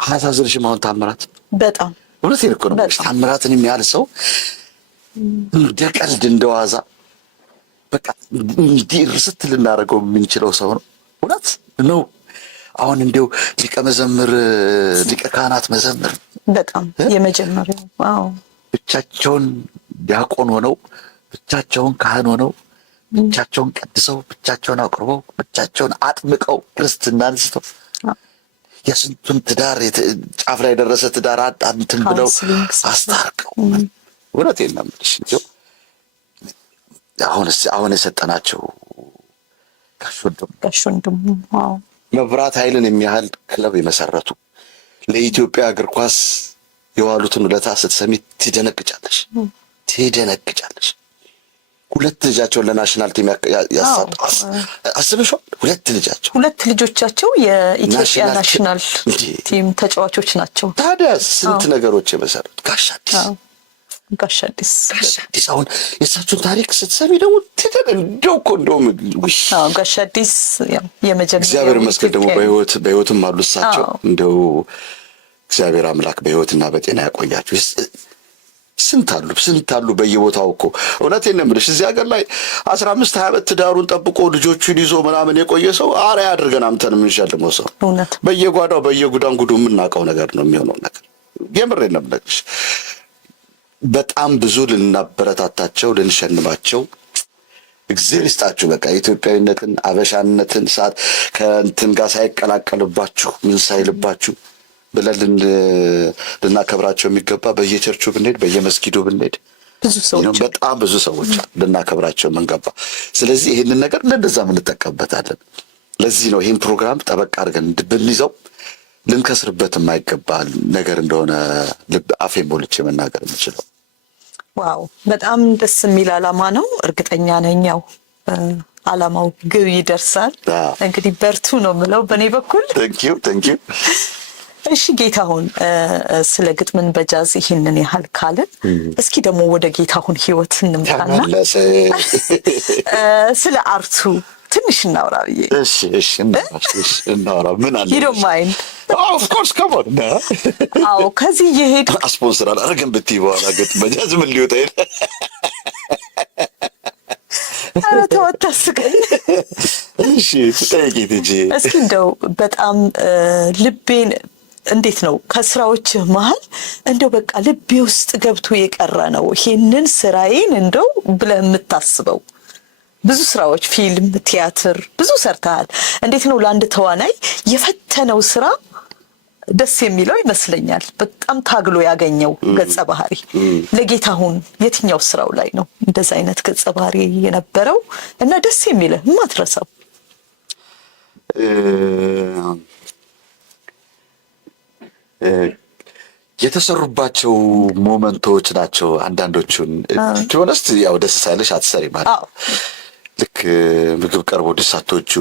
አያሳዝንሽም? አሁን ታምራት በጣም እውነቴን እኮ ነው። ታምራትን የሚያህል ሰው እንደ ቀልድ እንደዋዛ በቃ እንዲህ ርስት ልናደርገው የምንችለው ሰው ነው። እውነት ነው። አሁን እንዲያው ሊቀ ካህናት መዘምር በጣም የመጀመሪያው ብቻቸውን ዲያቆን ሆነው ብቻቸውን ካህን ሆነው ብቻቸውን ቀድሰው ብቻቸውን አቅርበው ብቻቸውን አጥምቀው ክርስትና አንስተው የስንቱን ትዳር ጫፍ ላይ የደረሰ ትዳር እንትን ብለው አስታርቀው እውነቴን ነው የምልሽ። አሁን የሰጠናቸው ጋሽ ወንድሙ መብራት ኃይልን የሚያህል ክለብ የመሰረቱ ለኢትዮጵያ እግር ኳስ የዋሉትን ውለታ ስትሰሚ ትደነግጫለሽ። ሁለት ልጃቸውን ለናሽናል ቲም ያሳጡ አስበሽዋል? ሁለት ልጆቻቸው የኢትዮጵያ ናሽናል ቲም ተጫዋቾች ናቸው። ታዲያ ስንት ነገሮች የመሰረቱ ጋሽ አዲስ አሁን የእሳቸውን ታሪክ ስትሰሚ ደግሞ እንደውም ጋሽ አዲስ የመጀመሪያ እግዚአብሔር ይመስገን ደግሞ በህይወትም አሉ እሳቸው። እንደው እግዚአብሔር አምላክ በህይወትና በጤና ያቆያቸው። ስንት አሉ በየቦታው እኮ እውነቴን ነው የምልሽ። እዚህ ሀገር ላይ 15-20 ዓመት ትዳሩን ጠብቆ ልጆቹን ይዞ ምናምን የቆየ ሰው አርአያ አድርገን አምተን የምንሸልመው ሰው በየጓዳው በየጉዳንጉዱ የምናውቀው ነገር ነው የሚሆነው ነገር። የምሬን ነው የምልሽ። በጣም ብዙ ልናበረታታቸው ልንሸልማቸው እግዚአብሔር ይስጣችሁ። በቃ ኢትዮጵያዊነትን አበሻነትን ሰዓት ከእንትን ጋር ሳይቀላቀልባችሁ ምን ሳይልባችሁ ብለን ልናከብራቸው የሚገባ በየቸርቹ ብንሄድ በየመስጊዱ ብንሄድ በጣም ብዙ ሰዎች ልናከብራቸው የምንገባ። ስለዚህ ይህንን ነገር ለእንደዛ እንጠቀምበታለን። ለዚህ ነው ይህን ፕሮግራም ጠበቅ አድርገን ብንይዘው ልንከስርበት የማይገባ ነገር እንደሆነ አፌን ሞልቼ መናገር የምችለው። ዋው በጣም ደስ የሚል ዓላማ ነው። እርግጠኛ ነኝ ያው ዓላማው ግብ ይደርሳል። እንግዲህ በርቱ ነው የምለው በእኔ በኩል። ቴንኪው። እሺ ጌታሁን፣ ስለ ግጥምን በጃዝ ይህንን ያህል ካልን እስኪ ደግሞ ወደ ጌታሁን ህይወት እንምጣና ስለ አርቱ ትንሽ እናውራ ብዬ። እሺ እናውራ። ምን አለ? You don't mind? Of course, come on. አዎ ከዚህ እየሄድኩ ስፖንሰር አላደረግም ብትይ በኋላ ግጥም በጃዝ ምን ሊወጣ ይል? ኧረ ተው አታስቀኝ። እሺ ትጠይቂት እንጂ እስኪ እንደው በጣም ልቤን እንዴት ነው ከስራዎች መሃል እንደው በቃ ልቤ ውስጥ ገብቶ የቀረ ነው ይሄንን ስራዬን እንደው ብለህ የምታስበው? ብዙ ስራዎች ፊልም፣ ቲያትር ብዙ ሰርተሃል። እንዴት ነው ለአንድ ተዋናይ የፈተነው ስራ ደስ የሚለው ይመስለኛል? በጣም ታግሎ ያገኘው ገጸ ባህሪ ለጌታሁን የትኛው ስራው ላይ ነው እንደዛ አይነት ገጸ ባህሪ የነበረው እና ደስ የሚልህ የማትረሳው? የተሰሩባቸው ሞመንቶች ናቸው አንዳንዶቹን። ጆነስት ያው ደስ ሳይልሽ አትሰሪ ማለት ልክ ምግብ ቀርቦ ድሳቶቹ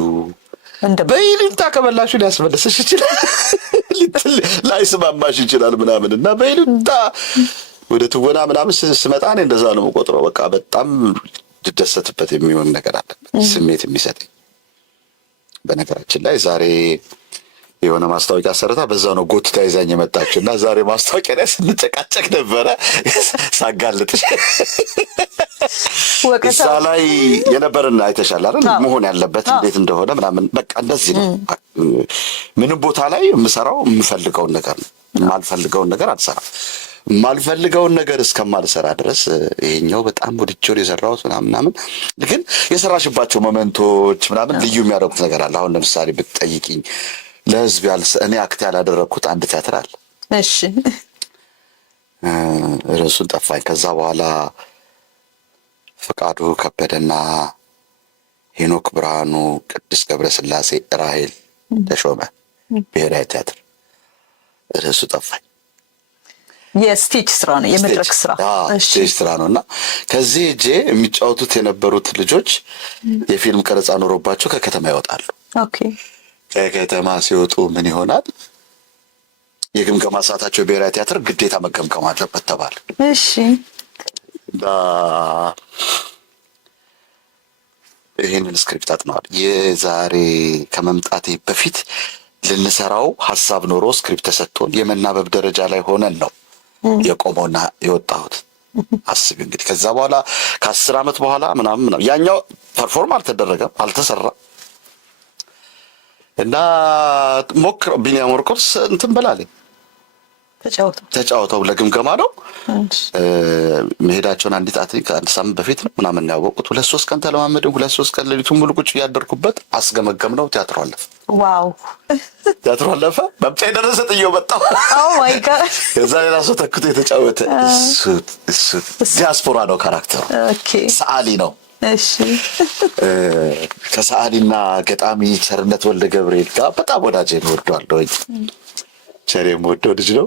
በይልምታ ከበላሹ ሊያስመለስሽ ይችላል፣ ላይስማማሽ ይችላል ምናምን እና በይልምታ ወደ ትወና ምናምን ስመጣ እኔ እንደዛ ነው የምቆጥረው። በቃ በጣም ልደሰትበት የሚሆን ነገር አለ፣ ስሜት የሚሰጠኝ። በነገራችን ላይ ዛሬ የሆነ ማስታወቂያ ሰርታ በዛው ነው ጎትታ ይዛኝ የመጣችው እና ዛሬ ማስታወቂያ ላይ ስንጨቃጨቅ ነበረ ሳጋልጥሽ። እዛ ላይ የነበረን አይተሻል አይደል? መሆን ያለበት እንዴት እንደሆነ ምናምን በቃ እንደዚህ ነው። ምንም ቦታ ላይ የምሰራው የምፈልገውን ነገር ነው፣ የማልፈልገውን ነገር አልሰራም። የማልፈልገውን ነገር እስከማልሰራ ድረስ ይሄኛው በጣም ወድጄው የሰራሁት ምናምን። ግን የሰራሽባቸው ሞመንቶች ምናምን ልዩ የሚያደርጉት ነገር አለ። አሁን ለምሳሌ ብትጠይቂኝ ለህዝብ እኔ አክት ያላደረግኩት አንድ ቲያትር አለ። እሺ ርዕሱን ጠፋኝ። ከዛ በኋላ ፈቃዱ ከበደና ሄኖክ ብርሃኑ፣ ቅድስት ገብረስላሴ፣ ራሄል ተሾመ ብሔራዊ ቲያትር። ርዕሱ ጠፋኝ። የስቴጅ ስራ ነው፣ የመድረክ ስራ ስቴጅ ስራ ነው። እና ከዚህ እጄ የሚጫወቱት የነበሩት ልጆች የፊልም ቀረጻ ኖሮባቸው ከከተማ ይወጣሉ። ከከተማ ሲወጡ ምን ይሆናል? የግምገማ ሰዓታቸው ብሔራዊ ቲያትር ግዴታ መገምገም አለበት ተባለ። እሺ። እና ይህንን ስክሪፕት አጥነዋል። የዛሬ ከመምጣቴ በፊት ልንሰራው ሀሳብ ኖሮ ስክሪፕት ተሰጥቶን የመናበብ ደረጃ ላይ ሆነን ነው የቆመውና የወጣሁት። አስቢ እንግዲህ ከዛ በኋላ ከ10 ዓመት በኋላ ምናምን ያኛው ፐርፎርም አልተደረገም፣ አልተሰራም። እና ሞክረው ቢኒያም ወርቆስ እንትን በላለኝ ተጫውተው ለግምገማ ነው መሄዳቸውን ከአንድ ሳምንት በፊት ነው ምናምን ያወቁት። 2-3 ቀን ተለማመድን። 2-3 ቀን ሌሊቱን ሙሉ ቁጭ እያደርኩበት አስገመገም ነው። ቲያትሩ አለፈ። ዋው! ቲያትሩ አለፈ። መምጫ የደረሰ ጥዬው መጣሁ። ኦ ማይ ጋድ! ከዛ ሌላ ሰው ተክቶ የተጫወተ እሱ ዲያስፖራ ነው ካራክተሩ። ኦኬ። ሰዓሊ ነው። እሺ። ከሰዓሊና ገጣሚ ቸርነት ወልደ ገብርኤል ጋር በጣም ወዳጄ ነው። ወደዋለሁ። ቸሬም ወደው ልጅ ነው።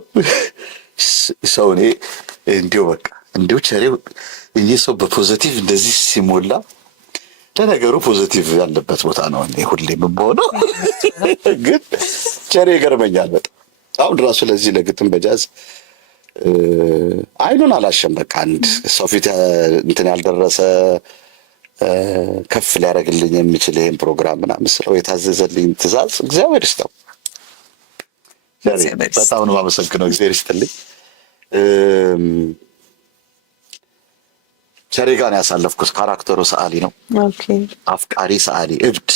ሰው እኔ እንዲሁ በቃ እንዲሁ ቸሬው ሰው በፖዚቲቭ እንደዚህ ሲሞላ፣ ለነገሩ ፖዚቲቭ ያለበት ቦታ ነው እኔ ሁሌ የምሆነው። ግን ቸሬ ይገርመኛል በጣም። አሁን ራሱ ለዚህ ለግጥም በጃዝ አይኑን አላሸም። በቃ አንድ ሰው ፊት እንትን ያልደረሰ ከፍ ሊያደርግልኝ የሚችል ይሄን ፕሮግራም ምናምን ስለው የታዘዘልኝ ትእዛዝ እግዚአብሔር ይስጠው። በጣም ነው የማመሰግነው። እግዚአብሔር ይስጥልኝ። ቸሬ ጋር ነው ያሳለፍኩት። ካራክተሩ ሰዓሊ ነው። አፍቃሪ ሰዓሊ፣ እብድ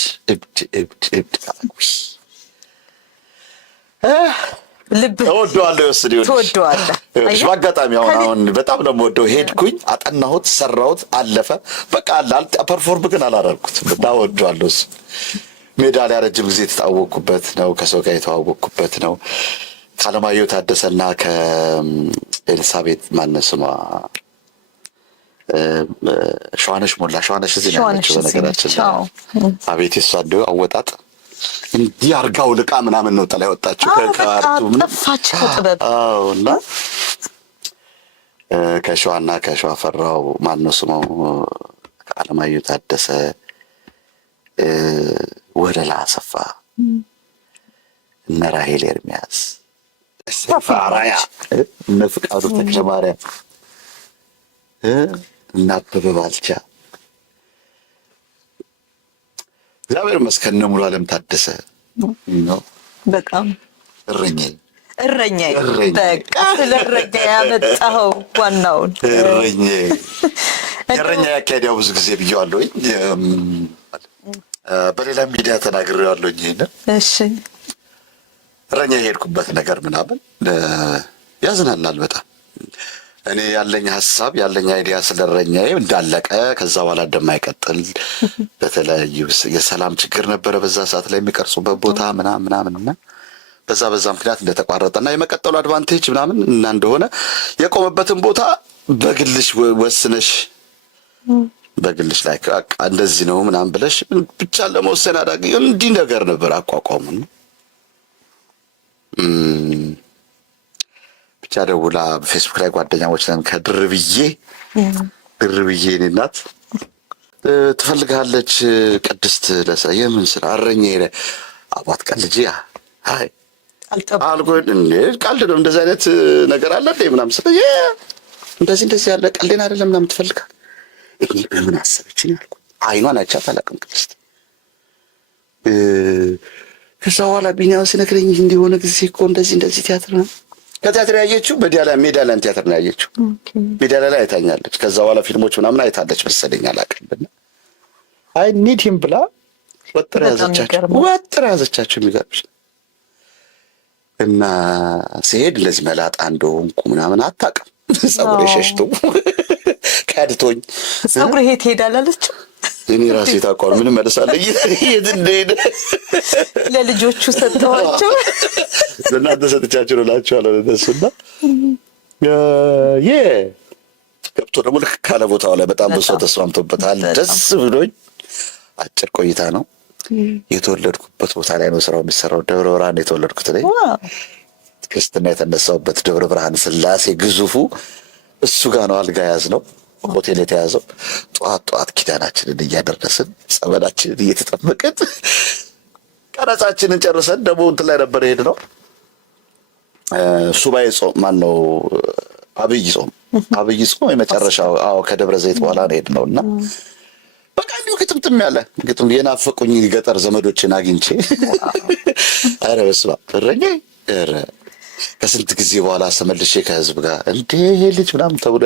ልብ እወደዋለሁ። ትወደዋለህ። በአጋጣሚ አሁን በጣም ነው የምወደው። ሄድኩኝ፣ አጠናሁት፣ ሰራሁት፣ አለፈ። በቃ ፐርፎርም ግን አላደረኩት። በጣም እወደዋለሁ። እሱ ሜዳሊያ ረጅም ጊዜ የተታወቅኩበት ነው። ከሰው ጋር የተዋወቅኩበት ነው። ከአለማየሁ ታደሰና ከኤልሳቤት ማነው ስሟ ሸዋነሽ ሞላ። ሸዋነሽ እዚህ ነው ያለችው በነገራችን ላይ። አቤት የሷ እንደው አወጣጥ እንዲህ አርጋው ልቃ ምናምን ነው ጥላ ያወጣችው ከካርቱ ጠፋች ከጥበብ። እና ከሸዋና ከሸዋ ፈራው ማነው ስሙ ከአለማየሁ ታደሰ ወደላ አሰፋ እነ ራሄል ኤርሚያስ ሰፋራያ እነ ፍቃዱ ተክለማርያም እና አበበ ባልቻ እግዚአብሔር ይመስገን ሙሉ ዓለም ታደሰ ነው። በጣም እረኛዬ በቃ ስለ እረኛ ያመጣኸው ዋናውን እረኛ ያካሄዳው ብዙ ጊዜ ብዬዋለሁኝ። በሌላ ሚዲያ ተናግሬዋለሁኝ። ይሄንን እሺ እረኛ የሄድኩበት ነገር ምናምን ያዝናናል በጣም። እኔ ያለኝ ሀሳብ ያለኝ አይዲያ ስለ እረኛዬ እንዳለቀ ከዛ በኋላ እንደማይቀጥል በተለያዩ የሰላም ችግር ነበረ በዛ ሰዓት ላይ የሚቀርጹበት ቦታ ምናምን እና በዛ ምክንያት እንደተቋረጠና የመቀጠሉ አድቫንቴጅ ምናምን እና እንደሆነ የቆመበትን ቦታ በግልሽ ወስነሽ በግልሽ ላይ እንደዚህ ነው ምናምን ብለሽ ብቻ ለመወሰን አዳጊ እንዲህ ነገር ነበር አቋቋሙ። ብቻ ደውላ በፌስቡክ ላይ ጓደኛሞች ነን ከድርብዬ እኔ እናት ትፈልጋለች ቅድስት የምን ስራ እረኛዬ አባት ቀልጄ አይ አልጎድ እንዴ ቀልድ ነው እንደዚህ አይነት ነገር አለ እንዴ ምናምን ስለ እንደዚህ ያለ ቀልዴን አይደለም ምናምን ትፈልጋል። እኔ በምን አሰበችኝ አልኩ። አይኗን አይቻት አላውቅም ቅድስት። ከዛ በኋላ ቢኒያም ሲነግረኝ እንደሆነ ጊዜ እኮ እንደዚህ ቲያትር ነው ከቲያትር ያየችው ሜዳሊያን ቲያትር ነው ያየችው። ሜዳሊያ ላይ አይታኛለች። ከዛ በኋላ ፊልሞች ምናምን አይታለች መሰለኝ አላውቅም። አይ ኒድ ሂም ብላ ወጥራ ያዘቻቸው የሚገርምሽ እና ሲሄድ እንደዚህ መላጣ እንደሆንኩ ምናምን አታውቅም። ፀጉሬ ሸሽቶ ከድቶኝ ፀጉሬ የት ሄዳል አለችው። እኔ ራሴ ታውቀዋል ምን መልሳለሁ የት እንደሄደ ለልጆቹ ሰጥተዋቸው ለእናንተ ሰጥቻቸው እላቸዋለሁ። እነሱና ገብቶ ደግሞ ልክ ካለ ቦታው ላይ በጣም ብዙ ሰው ተስማምቶበታል። ደስ ብሎኝ አጭር ቆይታ ነው። የተወለድኩበት ቦታ ላይ ነው ስራው የሚሰራው። ደብረ ብርሃን የተወለድኩት ላይ ክርስትና የተነሳውበት ደብረ ብርሃን ስላሴ ግዙፉ እሱ ጋር ነው አልጋ ያዝ ነው ሆቴል የተያዘው። ጠዋት ኪዳናችንን እያደረስን ጸበላችንን እየተጠመቅን ቀረጻችንን ጨርሰን ደግሞ እንትን ላይ ነበር የሄድነው ሱባኤ ጾም ማነው አብይ ጾም የመጨረሻው ከደብረ ዘይት በኋላ ነው የሄድነውና በቃ እንዲሁ ግጥምጥም ያለ ግጥም የናፈቁኝ ገጠር ዘመዶችን አግኝቼ ኧረ በስመ አብ እረኛዬ ኧረ ከስንት ጊዜ በኋላ ተመልሼ ከህዝብ ጋር እንዴ ልጅ ምናምን ተብሎ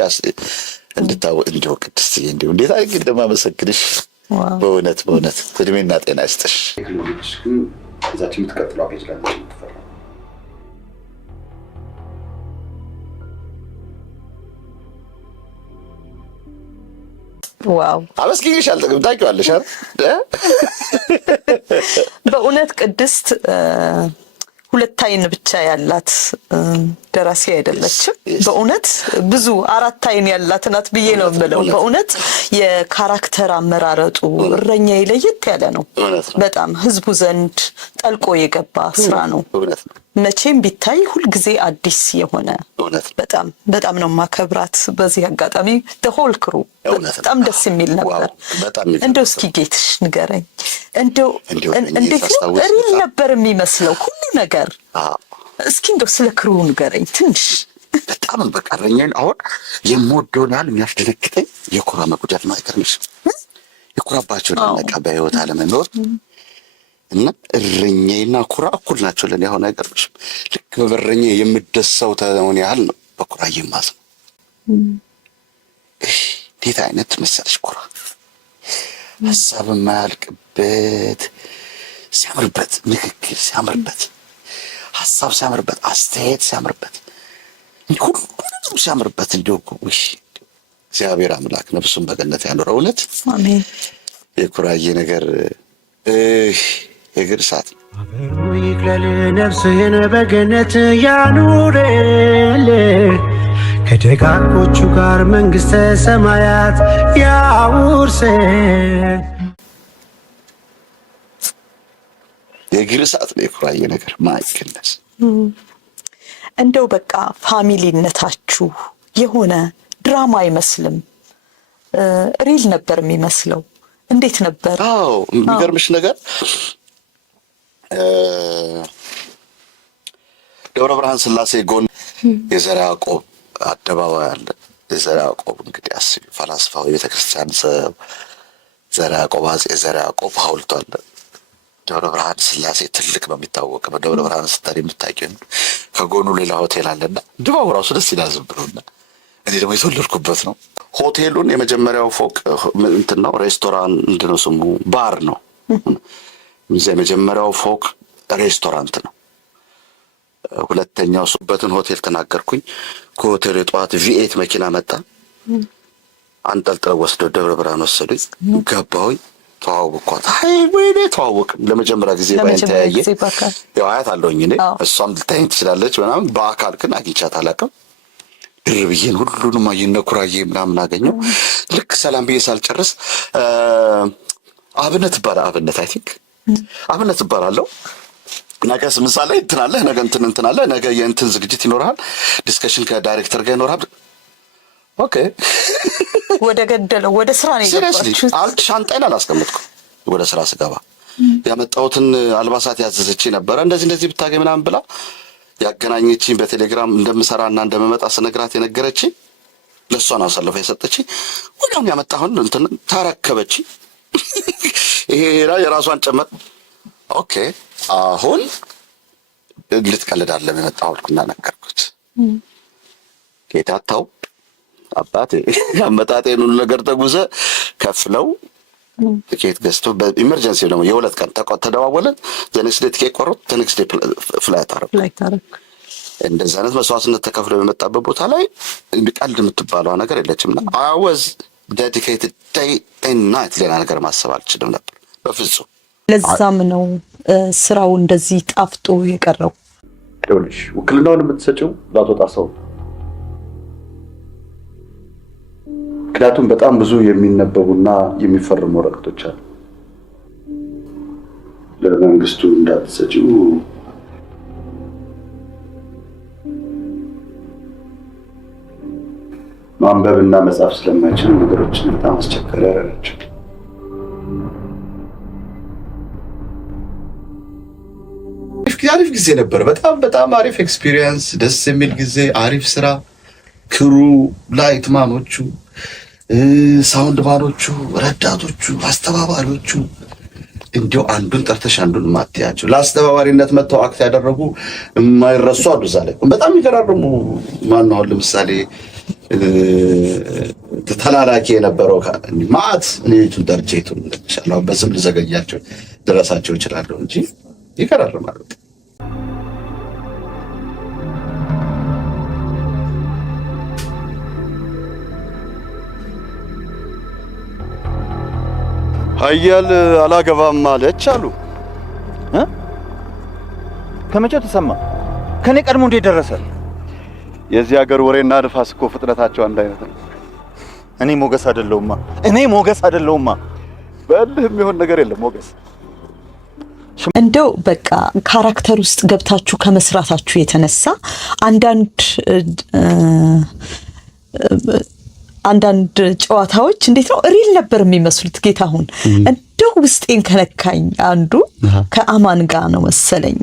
እንድታወቅ እንዲሁ ቅድስትዬ እንዲሁ እንዴት አድርጌ እንደማመሰግንሽ በእውነት እድሜና ጤና ይስጥሽ። ቴክኖሎጂ ግን እዛችን የምትቀጥለው አቤት ላይ ዋው አመስግኝሽ አልጠግብም። ታውቂዋለሽ አይደል? በእውነት ቅድስት ሁለት አይን ብቻ ያላት ደራሲ አይደለችም። በእውነት ብዙ አራት አይን ያላት ናት ብዬ ነው የምለው። በእውነት የካራክተር አመራረጡ እረኛዬ ለየት ያለ ነው። በጣም ህዝቡ ዘንድ ጠልቆ የገባ ስራ ነው። መቼም ቢታይ ሁልጊዜ አዲስ የሆነ በጣም ነው ማከብራት። በዚህ አጋጣሚ ሆል ክሩ በጣም ደስ የሚል ነበር። እንደው እስኪ ጌትሽ ንገረኝ፣ እንደው እንዴት ነው ሪል ነበር የሚመስለው ሁሉ ነገር? እስኪ እንደው ስለ ክሩ ንገረኝ ትንሽ። በጣም በቃ እረኛዬን አሁን የምወደውን ያህል የሚያስደነግጠኝ የኩራ መጉዳት ነው። አይገርምሽም? የኩራባቸውን አለቃ በህይወት አለመኖር እና እረኛዬና ኩራ እኩል ናቸው ለኔ። አሁን አይገርምሽም? ልክ በበረኛዬ የምደሰው ተሆነ ያህል ነው በኩራ የማዝነው። እንዴት አይነት መሰለሽ ኩራ ሀሳብ የማያልቅበት ሲያምርበት፣ ንግግር ሲያምርበት፣ ሀሳብ ሲያምርበት፣ አስተያየት ሲያምርበት፣ ሁሉም ሲያምርበት እንዲሁ እግዚአብሔር አምላክ ነፍሱን በገነት ያኖረው። እውነት አሜን። የኩራዬ ነገር የእግር እሳት ነው። ይክለል ነፍስህን በገነት ያኑርል ከደጋጎቹ ጋር መንግሥተ ሰማያት ያውርስ። የእግር እሳት ነው የኩራዬ ነገር ማይገለጽ። እንደው በቃ ፋሚሊነታችሁ የሆነ ድራማ አይመስልም፣ ሪል ነበር የሚመስለው። እንዴት ነበር? የሚገርምሽ ነገር ደብረ ብርሃን ስላሴ ጎን የዘርዓ ያዕቆብ አደባባይ አለ። የዘርዓ ያዕቆብ እንግዲህ አስቢ፣ ፈላስፋው የቤተክርስቲያን ሰው ዘርዓ ያዕቆብ፣ አፄ ዘርዓ ያዕቆብ ሐውልቱ አለ። ደብረ ብርሃን ስላሴ ትልቅ ነው የሚታወቀው። በደብረ ብርሃን ስትሄድ የምታውቂው ከጎኑ ሌላ ሆቴል አለና ድባቡ ራሱ ደስ ይላል ዝም ብሎና። እኔ ደግሞ የተወለድኩበት ነው። ሆቴሉን የመጀመሪያው ፎቅ እንትን ነው፣ ሬስቶራንት ምንድን ነው ስሙ፣ ባር ነው። የመጀመሪያው ፎቅ ሬስቶራንት ነው። ሁለተኛው ሱበትን ሆቴል ተናገርኩኝ። ከሆቴሉ የጠዋት ቪኤት መኪና መጣ። አንጠልጥለው ወስደው ደብረ ብርሃን ወሰዱኝ። ገባሁኝ፣ ተዋወቅኳት። አይ ወይኔ ተዋወቅን። ለመጀመሪያ ጊዜ ባይተያየ ያው አያት አለሁኝ እኔ፣ እሷም ልታየኝ ትችላለች ምናምን። በአካል ግን አግኝቻት አላውቅም። ድርብዬን ሁሉንም አየነ ኩራዬ ምናምን አገኘው። ልክ ሰላም ብዬ ሳልጨርስ አብነት ይባላል። አብነት አይ ቲንክ አብነት ይባላለሁ። ነገ 8 ሰዓት ላይ እንትን አለ፣ ነገ እንትን አለ፣ ነገ የእንትን ዝግጅት ይኖርሃል፣ ዲስከሽን ከዳይሬክተር ጋር ይኖርሃል። ኦኬ ወደ ገደለው ወደ ስራ ነው የገባችሁት? ሻንጣዬን አላስቀምጥኩም። ወደ ስራ ስገባ ያመጣሁትን አልባሳት ያዘዘች ነበረ። እንደዚህ ብታገኝ ምናምን ብላ ያገናኘችኝ በቴሌግራም እንደምሰራና እንደምመጣ ስነግራት የነገረችኝ ለሷ ነው አሳልፋ የሰጠችኝ። ወዲያውም ያመጣሁን እንትን ተረከበች። ይሄ የራሷን ጨመር። ኦኬ አሁን ልትቀልዳለም የመጣሁትና ነገርኩት። ጌታታው አባቴ አመጣጤን ሁሉ ነገር ተጉዘ ከፍለው ትኬት ገዝቶ በኢመርጀንሲ ደግሞ የሁለት ቀን ተደዋወለን። ዘኔክስት ዴይ ትኬት ቆረጡ። ዘኔክስት ዴይ ፍላይት አረኩ። እንደዚህ አይነት መስዋዕትነት ተከፍሎ የመጣበት ቦታ ላይ ቀልድ የምትባለው ነገር የለችምና I was dedicated day and night። ሌላ ነገር ማሰብ አልችልም ነበር በፍጹም። ለዛም ነው ስራው እንደዚህ ጣፍጦ የቀረው። ይኸውልሽ ውክልናውን የምትሰጪው ለአቶ ጣሰው ምክንያቱም በጣም ብዙ የሚነበቡና የሚፈርሙ ወረቀቶች አሉ። ለመንግስቱ እንዳትሰጪው ማንበብና መጻፍ ስለማይችል ነገሮችን በጣም አስቸጋሪ ያደረጋቸው። አሪፍ ጊዜ ነበር። በጣም አሪፍ ኤክስፒሪየንስ፣ ደስ የሚል ጊዜ፣ አሪፍ ስራ። ክሩ፣ ላይትማኖቹ፣ ሳውንድ ማኖቹ፣ ረዳቶቹ፣ አስተባባሪዎቹ እንዲያው አንዱን ጠርተሽ አንዱን ማትያቸው ለአስተባባሪነት መጥተው አክት ያደረጉ የማይረሱ አሉ። እዛ ላይ በጣም የሚገራርሙ ማነው ለምሳሌ ተላላኪ የነበረው ማአት እኔቱን ደርጄቱን ኢንሻአላህ በስም ልዘገያቸው ድረሳቸው ይችላል እንጂ ይገራርማሉ። ሀያል አላገባም ማለች አሉ። ከመቼው ተሰማ? ከኔ ቀድሞ እንዴት ደረሰ? የዚህ ሀገር ወሬና ንፋስ እኮ ፍጥነታቸው አንድ አይነት ነው። እኔ ሞገስ አይደለሁማ። በልህ የሚሆን ነገር የለም ሞገስ። እንደው በቃ ካራክተር ውስጥ ገብታችሁ ከመስራታችሁ የተነሳ አንዳንድ ጨዋታዎች እንዴት ነው ሪል ነበር የሚመስሉት። ጌታሁን እንደው ውስጤን ከነካኝ አንዱ ከአማን ጋር ነው መሰለኝ።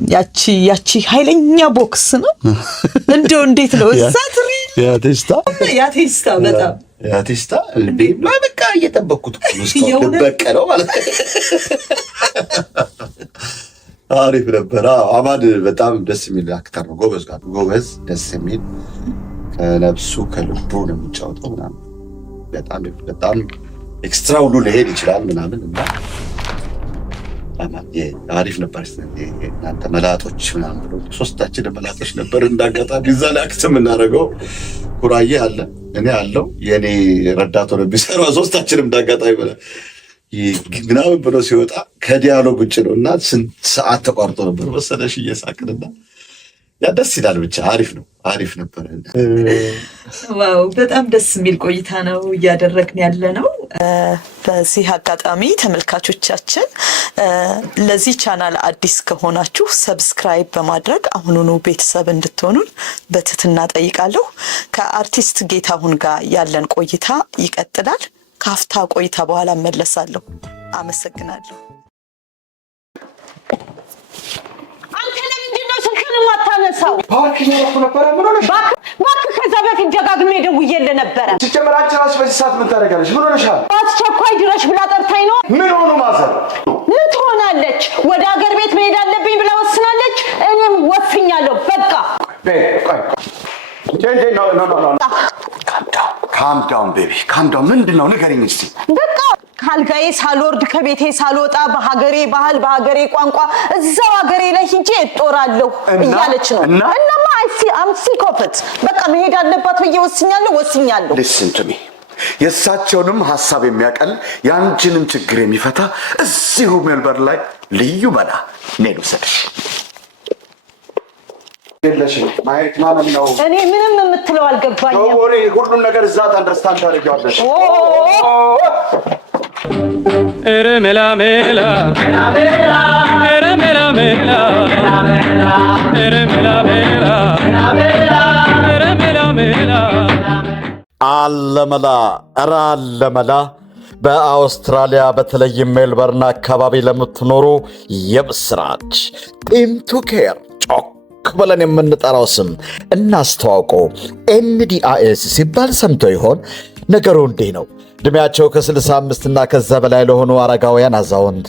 ያቺ ኃይለኛ ቦክስ ነው እንደው እንዴት ነው እሳት ሪል ያቴስታ በጣም ያቴስታ በቃ እየጠበኩት ነው በቀለው ማለት አሪፍ ነበር። አማን በጣም ደስ የሚል አክተር ነው። ጎበዝ ደስ የሚል ከነፍሱ ከልቡ ነው የሚጫወተው ምናምን በጣም ኤክስትራ ሁሉ ሊሄድ ይችላል ምናምን እና አሪፍ ነበር። እናንተ መላጦች ምናምን ብሎ ሶስታችን መላጦች ነበር እንዳጋጣሚ እዛ ላይ አክት የምናደርገው። ኩራዬ አለ፣ እኔ አለው፣ የኔ ረዳት ሆነ ቢሰራ ሶስታችንም እንዳጋጣሚ ምናምን ብሎ ሲወጣ ከዲያሎግ ውጭ ነው እና ስንት ሰዓት ተቋርጦ ነበር መሰለሽ እየሳቅንና ያ ደስ ይላል። ብቻ አሪፍ ነበር። ዋው በጣም ደስ የሚል ቆይታ ነው እያደረግን ያለ ነው። በዚህ አጋጣሚ ተመልካቾቻችን ለዚህ ቻናል አዲስ ከሆናችሁ ሰብስክራይብ በማድረግ አሁኑኑ ቤተሰብ እንድትሆኑን በትህትና ጠይቃለሁ። ከአርቲስት ጌታሁን ጋር ያለን ቆይታ ይቀጥላል። ካፍታ ቆይታ በኋላ እመለሳለሁ። አመሰግናለሁ። ማታነሳው ፓርክ ያረኩ ነበር። ምን ሆነሽ? ባክ ከዛ በፊት ደጋግሜ ደውዬልህ ነበረ። ሲጀመራች ራስ በዚህ ሰዓት ምን ታደርጋለሽ? ምን ሆነሻል? አስቸኳይ ድረሽ ብላ ጠርታኝ ነው። ምን ሆኖ ማዘር? ምን ትሆናለች? ወደ ሀገር ቤት መሄድ አለብኝ ብላ ወስናለች። እኔም ወስኛለሁ። በቃ ቆይ ካም ዳውን ቤቢ ካም ዳውን። ምንድነው ንገሪኝ እስቲ። በቃ ካልጋዬ ሳልወርድ ከቤቴ ሳልወጣ በሀገሬ ባህል በሀገሬ ቋንቋ እዛው ሀገሬ ላይ ሂጄ እጦራለሁ እያለች ነው። እናማ አም ሲክ ኦፍ ኢት በቃ መሄድ አለባት ብዬ ወስኛለሁ። ሊስን ቱ ሚ የእሳቸውንም ሀሳብ የሚያቀል የአንቺንም ችግር የሚፈታ እዚሁ ሜልበርን ላይ ልዩ መላ እኔ ልውሰድሽ። የለሽም ማየት ማለት ነው። እኔ ምንም የምትለው አልገባኝም። ሁሉም ነገር እዛ አንደርስታንድ ታደርጊዋለሽ። ere mela mela ere mela mela ere mela mela ere mela mela አለመላ ኧረ አለመላ። በአውስትራሊያ በተለይም ሜልበርን አካባቢ ለምትኖሩ የብስራች ቲምቱ ኬር ጮክ ብለን የምንጠራው ስም እናስተዋውቀው። ኤንዲአይኤስ ሲባል ሰምቶ ይሆን? ነገሩ እንዲህ ነው። ዕድሜያቸው ከ65 እና ከዛ በላይ ለሆኑ አረጋውያን፣ አዛውንት፣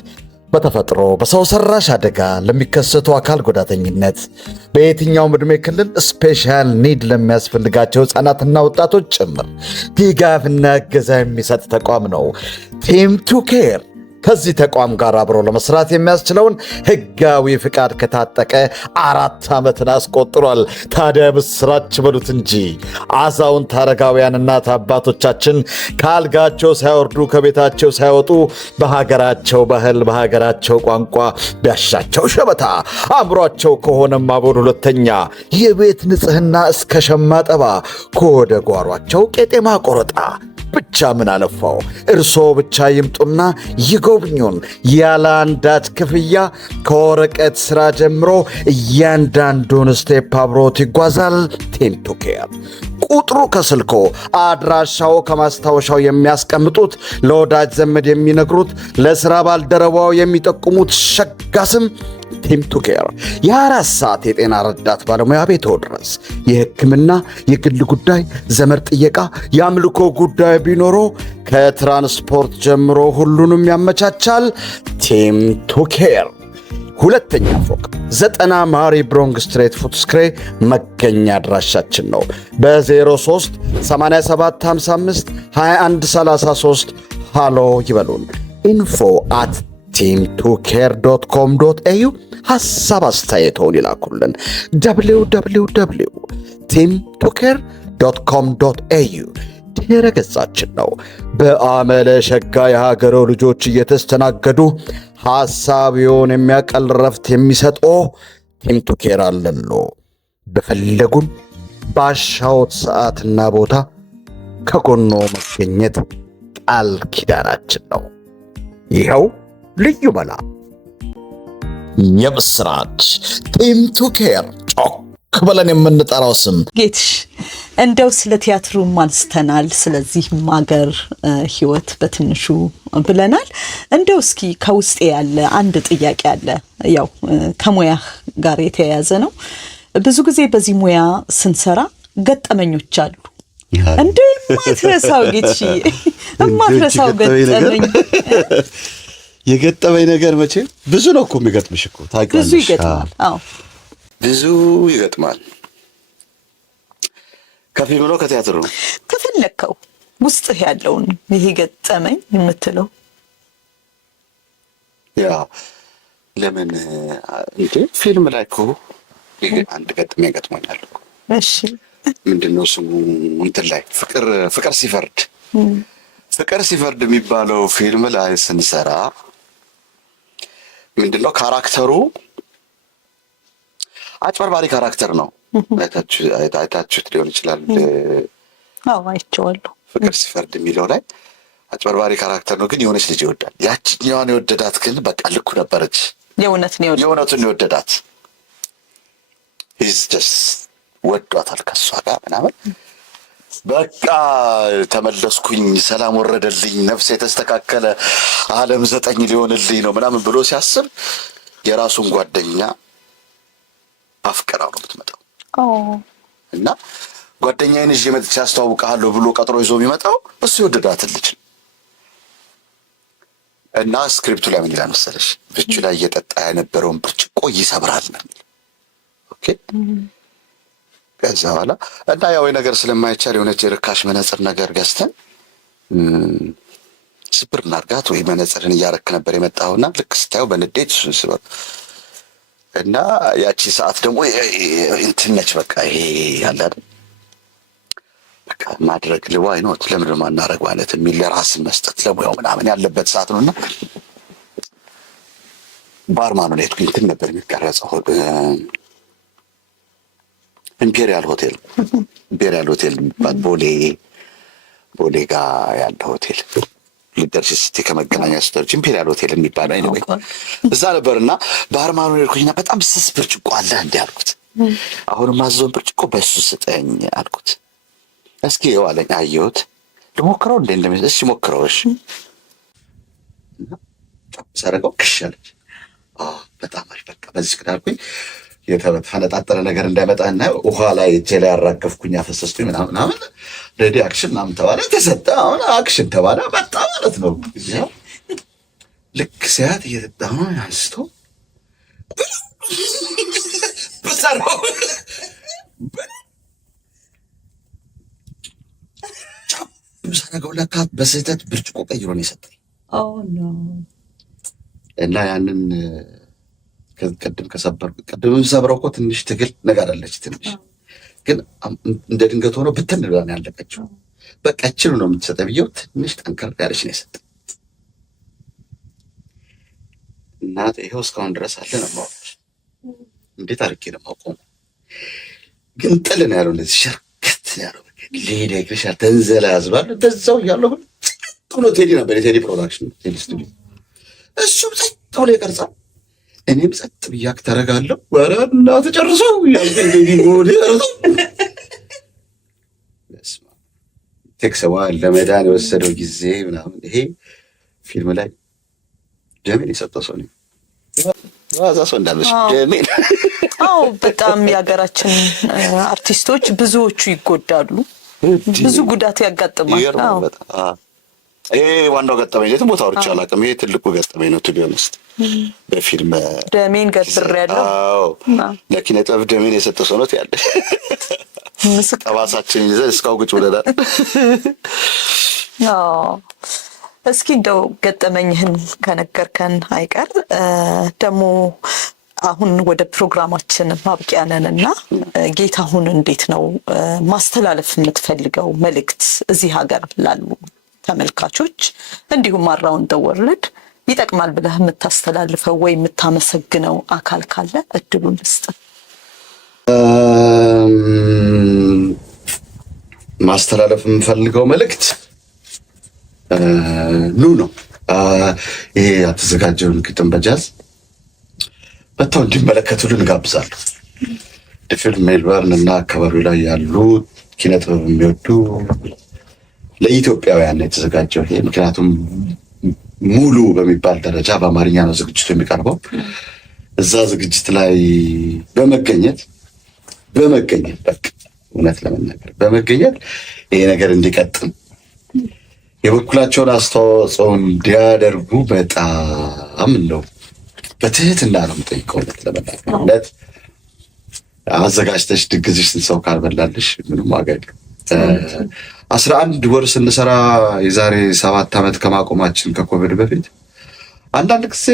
በተፈጥሮ በሰው ሰራሽ አደጋ ለሚከሰቱ አካል ጉዳተኝነት፣ በየትኛውም ዕድሜ ክልል ስፔሻል ኒድ ለሚያስፈልጋቸው ሕፃናትና ወጣቶች ጭምር ድጋፍና እገዛ የሚሰጥ ተቋም ነው ቲምቱ ኬር። ከዚህ ተቋም ጋር አብሮ ለመስራት የሚያስችለውን ሕጋዊ ፍቃድ ከታጠቀ 4 ዓመትን አስቆጥሯል። ታዲያ ምስራች በሉት እንጂ አዛውንት አረጋውያን እናት አባቶቻችን ከአልጋቸው ሳይወርዱ ከቤታቸው ሳይወጡ በሀገራቸው ባህል በሀገራቸው ቋንቋ ቢያሻቸው ሸበታ አእምሯቸው ከሆነም አቦል ሁለተኛ የቤት ንጽሕና እስከ ሸማ ጠባ ከወደ ጓሯቸው ቄጤማ ቆረጣ ብቻ ምን አለፋው እርስዎ ብቻ ይምጡና ይጎብኙን። ያለ አንዳች ክፍያ ከወረቀት ሥራ ጀምሮ እያንዳንዱን ስቴፕ አብሮት ይጓዛል። ቴምቱ ኬር ቁጥሩ ከስልኮ፣ አድራሻው ከማስታወሻው የሚያስቀምጡት፣ ለወዳጅ ዘመድ የሚነግሩት፣ ለሥራ ባልደረባው የሚጠቁሙት ሸጋ ስም ቴምቱ ኬር የ24 ሰዓት የጤና ረዳት ባለሙያ ቤቶ ድረስ። የሕክምና፣ የግል ጉዳይ፣ ዘመድ ጥየቃ፣ የአምልኮ ጉዳይ ቢኖሮ ከትራንስፖርት ጀምሮ ሁሉንም ያመቻቻል። ቴምቱ ኬር ሁለተኛ ፎቅ 90 ማሪ ብሮንግ ስትሬት ፉትስክሬ መገኛ አድራሻችን ነው። በ03 87 55 21 33 ሃሎ ይበሉን። info@team2care.com.au ሐሳብ አስተያየተውን ይላኩልን። www team2care.com.au ድረ ገጻችን ነው። በአመለ ሸጋ የሀገረው ልጆች እየተስተናገዱ ሐሳቢውን የሚያቀል ረፍት የሚሰጦ ቴምቱ ኬር አለሎ። በፈለጉን ባሻዎት ሰዓትና ቦታ ከጎኖ መገኘት ቃል ኪዳናችን ነው። ይኸው ልዩ መላ የምስራች ቴምቱ ኬር ጮክ ብለን የምንጠራው ስም ጌትሽ እንደው ስለ ቲያትሩም አንስተናል፣ ስለዚህም ሀገር ህይወት በትንሹ ብለናል። እንደው እስኪ ከውስጤ ያለ አንድ ጥያቄ አለ። ያው ከሙያህ ጋር የተያያዘ ነው። ብዙ ጊዜ በዚህ ሙያ ስንሰራ ገጠመኞች አሉ። እንደ ማትረሳው ጌትሽ ማትረሳው ገጠመኝ? የገጠመኝ ነገር መቼም ብዙ ነው እኮ የሚገጥምሽ እኮ ታውቂያለሽ። ብዙ ይገጥማል። አዎ ብዙ ይገጥማል። ከፊልም ነው ከቲያትር ነው? ከፈለከው ውስጥህ ያለውን ይሄ ገጠመኝ የምትለው። ያ ለምን እንዴ ፊልም ላይ እኮ አንድ ገጠመኝ ገጥሞኛል እኮ። እሺ ምንድነው ስሙ? እንትን ላይ ፍቅር ሲፈርድ የሚባለው ፊልም ላይ ስንሰራ ምንድነው ካራክተሩ አጭበርባሪ ካራክተር ነው። አይታችሁት ሊሆን ይችላል። አዎ አይቼዋለሁ። ፍቅር ሲፈርድ የሚለው ላይ አጭበርባሪ ካራክተር ነው፣ ግን የሆነች ልጅ ይወዳል። ያችኛዋን የወደዳት ግን በቃ ልኩ ነበረች። የእውነቱን የወደዳት ሂዝ ጀስት ወዷታል ከሷ ጋር ምናምን። በቃ ተመለስኩኝ፣ ሰላም ወረደልኝ፣ ነፍስ የተስተካከለ ዓለም 9 ሊሆንልኝ ነው ምናምን ብሎ ሲያስብ የራሱን ጓደኛ አፍቀራው ነው የምትመጣው። እና ጓደኛዬን ይዤ መጥቼ አስተዋውቅሃለሁ ብሎ ቀጥሮ ይዞ የሚመጣው እሱ የወደዳትን ልጅ እና ስክሪፕቱ ላይ ምን ይላል መሰለሽ? ብቹ ላይ እየጠጣ የነበረውን ብርጭቆ ይሰብራል ነው። ኦኬ ከዛ በኋላ እና ያው ነገር ስለማይቻል የሆነች የርካሽ መነጽር ነገር ገዝተን ስብር እናድርጋት ወይ መነጽርን እያረክ ነበር የመጣውና ልክ ስታየው በንዴት ስበር እና ያቺ ሰዓት ደግሞ እንትን ነች። በቃ ይሄ ያለ አይደል በቃ ማድረግ ለዋይ ነው ለምን ማናረግ ማለት የሚል ለራስ መስጠት ለሙያው ምናምን ያለበት ሰዓት ነውና ባርማኑ ነው እንትን ነበር የሚቀረጸው። ኢምፔሪያል ሆቴል የሚባል ቦሌ ጋር ያለ ሆቴል ልደርሽ ስቲ ከመገናኛ ስተርጅ ኢምፔሪያል ሆቴል የሚባል አይደል ወይ እዛ ነበርና ባርማኑ ልኩኝና በጣም ስስ ብርጭቆ አለ እንዴ አልኩት። አሁን ማዘውን ብርጭቆ በሱ ስጠኝ አልኩት። እስኪ ይዋለኝ አየሁት። ልሞክረው እንዴ እንደምን እሺ ሞክረው እሺ ሰረቀው ከሻለች። በጣም አሪፍ በቃ በዚህ ከዳልኩኝ የተፈነጣጠረ ነገር እንዳይመጣና ውሃ ላይ እጄ ላይ ያራገፍኩኝ አፈሰስኩኝ ምናምን ሬዲ አክሽን ምናምን ተባለ ተሰጠ። አሁን አክሽን ተባለ በጣ ማለት ነው። ልክ ሲያት እየጠጣሁ አንስቶ በሰራው ሰረገው ለካ በስህተት ብርጭቆ ቀይሮ ነው የሰጠኝ። እና ያንን ቅድም ሰብረው እኮ ትንሽ ትግል ነገር አለች። ትንሽ ግን እንደ ድንገት ሆኖ ብትን ብላ ነው ያለቀችው። በቃ እችሉ ነው የምትሰጠ ብዬው ትንሽ ጠንከር ያለች ነው የሰጠ። እናት ይኸው እስካሁን ድረስ አለ ነው የማወራሽ። እንዴት አድርጌ ነው የማውቀው? ግን ጥል ነው ያለው እንደዚህ ሸርከት ያለው ሊደግሽ ተንዘላ ያዝባል። በዛው እያለሁ ብሎ ቴዲ ነበር የቴዲ ፕሮዳክሽን ቴዲ ስቱዲዮ። እሱም ጸጥ ብሎ ይቀርጻል፣ እኔም ጸጥ ብያክ ተረጋለሁ። ኧረ እናትህ ጨርሰው ቴክሰዋ ለመዳን የወሰደው ጊዜ ምናምን ይሄ ፊልም ላይ ደሜን የሰጠው ሰው ነው። ዋዛ ሰው እንዳለሽ ደሜን። አዎ በጣም የሀገራችን አርቲስቶች ብዙዎቹ ይጎዳሉ፣ ብዙ ጉዳት ያጋጥማል። ይሄ ዋናው ገጠመኝ የትም ቦታ አውርቼ አላውቅም። ይሄ ትልቁ ገጠመኝ ነው። ቱቢ ውስጥ በፊልም ደሜን ገትሬያለሁ። ለኪነ ጥበብ ደሜን የሰጠ ሰው ነው ያለ። ጠባሳችን ይዘን እስካሁን ቁጭ ብለናል። እስኪ እንደው ገጠመኝህን ከነገርከን አይቀር ደግሞ አሁን ወደ ፕሮግራማችን ማብቂያ ነንና ጌታሁን እንዴት ነው ማስተላለፍ የምትፈልገው መልእክት እዚህ ሀገር ላሉ ተመልካቾች እንዲሁም አራውንድ ዘ ወርልድ ይጠቅማል ብለህ የምታስተላልፈው ወይ የምታመሰግነው አካል ካለ እድሉን ልስጥ። ማስተላለፍ የምፈልገው መልእክት ኑ ነው። ይሄ ያተዘጋጀውን ግጥም በጃዝ በጣም እንዲመለከቱልን እንጋብዛለሁ። ድፍን ሜልበርን እና አካባቢው ላይ ያሉ ኪነ ጥበብ የሚወዱ ለኢትዮጵያውያን የተዘጋጀው ይሄ ምክንያቱም ሙሉ በሚባል ደረጃ በአማርኛ ነው ዝግጅቱ የሚቀርበው። እዛ ዝግጅት ላይ በመገኘት በቃ እውነት ለመናገር በመገኘት ይሄ ነገር እንዲቀጥል የበኩላቸውን አስተዋጽኦ እንዲያደርጉ በጣም ነው በትህትና ነው የምጠይቀው። እውነት ለመናገር እውነት አዘጋጅተሽ ድግዝሽን ሰው ካልበላልሽ ምንም ዋጋ የለም። 11 ወር ስንሰራ የዛሬ 7 ዓመት ከማቆማችን ከኮቪድ በፊት አንዳንድ ጊዜ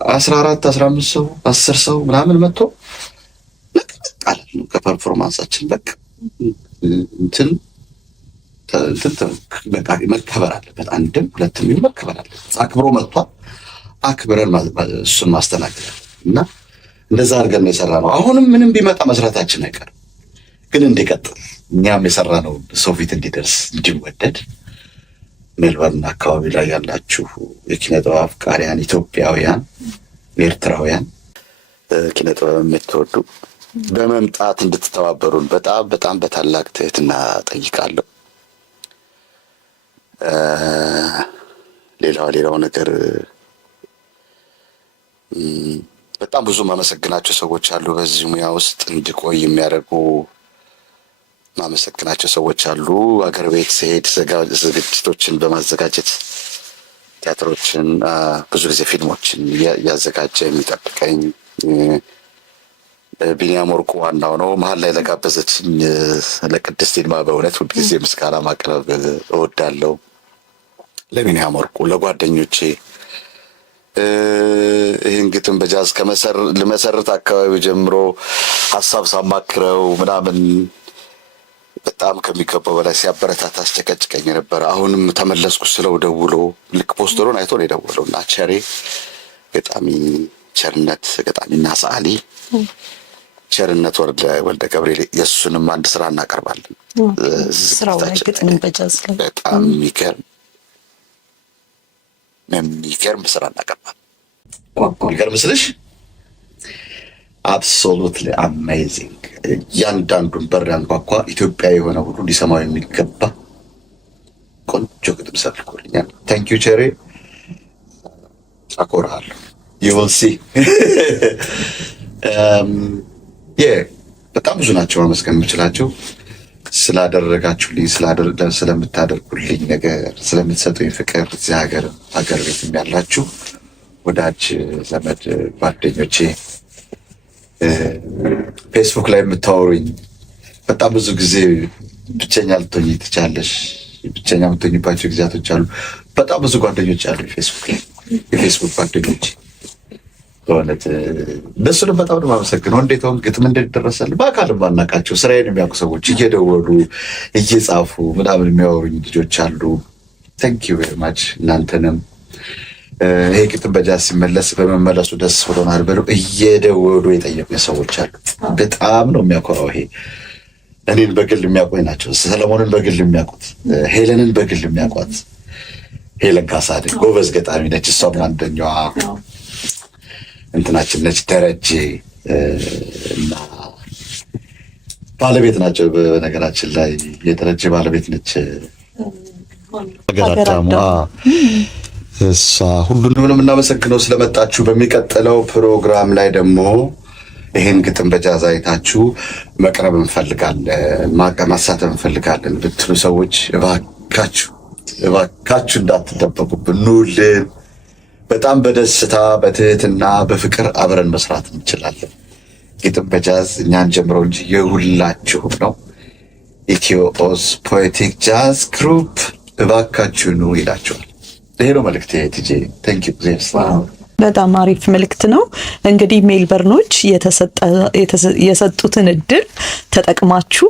14 15 ሰው 10 ሰው ምናምን መጥቶ ለቀቃል ከፐርፎርማንሳችን በቃ እንትን በቃ መከበር አለበት። አንድም ሁለትም ይሁን መከበር አለበት። አክብሮ መጥቷል። አክብረን እሱን ማስተናገድ እና እንደዛ አድርገን ነው የሰራነው። አሁንም ምንም ቢመጣ መስራታችን አይቀርም፣ ግን እንዲቀጥል እኛም የሰራነው ሰው ፊት እንዲደርስ እንዲወደድ ሜልበርን አካባቢ ላይ ያላችሁ የኪነ ጥበብ አፍቃሪያን ኢትዮጵያውያን፣ ኤርትራውያን ኪነ ጥበብ የምትወዱ በመምጣት እንድትተባበሩን በጣም በጣም በታላቅ ትህትና ጠይቃለሁ። ሌላው ነገር በጣም ብዙ ማመሰግናቸው ሰዎች አሉ። በዚህ ሙያ ውስጥ እንድቆይ የሚያደርጉ ማመሰግናቸው ሰዎች አሉ። አገር ቤት ስሄድ ዝግጅቶችን በማዘጋጀት ቲያትሮችን፣ ብዙ ጊዜ ፊልሞችን እያዘጋጀ የሚጠብቀኝ ቢኒያም ወርቁ ዋናው ነው። መሀል ላይ ለጋበዘችኝ ለቅድስት ይልማ በእውነት ሁልጊዜ ምስጋና ማቅረብ እወዳለሁ። ለቢኒያም ወርቁ፣ ለጓደኞቼ ይህን ግጥም በጃዝ ልመሰርት አካባቢ ጀምሮ ሀሳብ ሳማክረው ምናምን በጣም ከሚገባው በላይ ሲያበረታታ አስጨቀጭቀኝ የነበረ አሁንም ተመለስኩ ስለው ደውሎ ልክ ፖስተሩን አይቶ ነው የደወለው እና ቸሬ ገጣሚ ቸርነት ገጣሚና ሰዓሊ ቸርነት ወልደ ገብርኤል የእሱንም አንድ ስራ እናቀርባለን። ስራው ላይ ግጥምን በጃዝ ላይ በጣም የሚገርም ስራ እናቀርባለን። የሚገርም ስልሽ አብሶሉትሊ አሜዚንግ። እያንዳንዱን በር ያንኳኳ ኢትዮጵያ የሆነ ሁሉ ሊሰማው የሚገባ ቆንጆ ግጥም ሰርልኮልኛል። ታንክ ዩ ቸሬ፣ አኮራለሁ። ዩ ዊል ሲ በጣም ብዙ ናቸው ማመስገን የምችላቸው ስላደረጋችሁልኝ፣ ስለምታደርጉልኝ ነገር፣ ስለምትሰጡኝ ፍቅር እዚህ ሀገር ቤትም ያላችሁ ወዳጅ ዘመድ ጓደኞቼ፣ ፌስቡክ ላይ የምታወሩኝ በጣም ብዙ ጊዜ ብቸኛ ልትሆኝ ትቻለሽ። ብቸኛ የምትሆኝባቸው ጊዜያቶች አሉ። በጣም ብዙ ጓደኞች አሉ ፌስቡክ ላይ የፌስቡክ ጓደኞች በእውነት እነሱንም በጣም ነው የማመሰግነው። እንዴት ሆን ግጥም እንዴት ደረሰልህ በአካልም ባናውቃቸው ስራዬን የሚያውቁ ሰዎች እየደወሉ እየጻፉ ምናምን የሚያወሩኝ ልጆች አሉ። ታንክ ዩ ቬሪ ማች። እናንተንም ይሄ ግጥም በጃዝ ሲመለስ በመመለሱ ደስ ብሎናል ብለው እየደወሉ የጠየቁኝ ሰዎች አሉ። በጣም ነው የሚያኮራው። ይሄ እኔን በግል የሚያውቁኝ ናቸው። ሰለሞንን በግል የሚያውቁት፣ ሄለንን በግል የሚያውቋት ሄለን ካሳደ ጎበዝ ገጣሚ ነች። እሷም አንደኛዋ እንትናችን ነች። ደረጀ እና ባለቤት ናቸው። በነገራችን ላይ የደረጀ ባለቤት ነች ሀገራዳሟ እሷ። ሁሉንም ነው የምናመሰግነው ስለመጣችሁ። በሚቀጥለው ፕሮግራም ላይ ደግሞ ይሄን ግጥም በጃዝ አይታችሁ መቅረብ እንፈልጋለን፣ ማሳተፍ እንፈልጋለን ብትሉ ሰዎች እባካችሁ እንዳትደበቁብን፣ ኑልን። በጣም በደስታ በትህትና በፍቅር አብረን መስራት እንችላለን። ግጥም በጃዝ እኛን ጀምረው እንጂ የሁላችሁም ነው። ኢትዮኦስ ፖኤቲክ ጃዝ ግሩፕ እባካችሁ ኑ ይላችኋል። ይሄ ነው መልእክቴ። ቲጄ ቴንክ ዩ። በጣም አሪፍ መልእክት ነው። እንግዲህ ሜልበርኖች የሰጡትን እድል ተጠቅማችሁ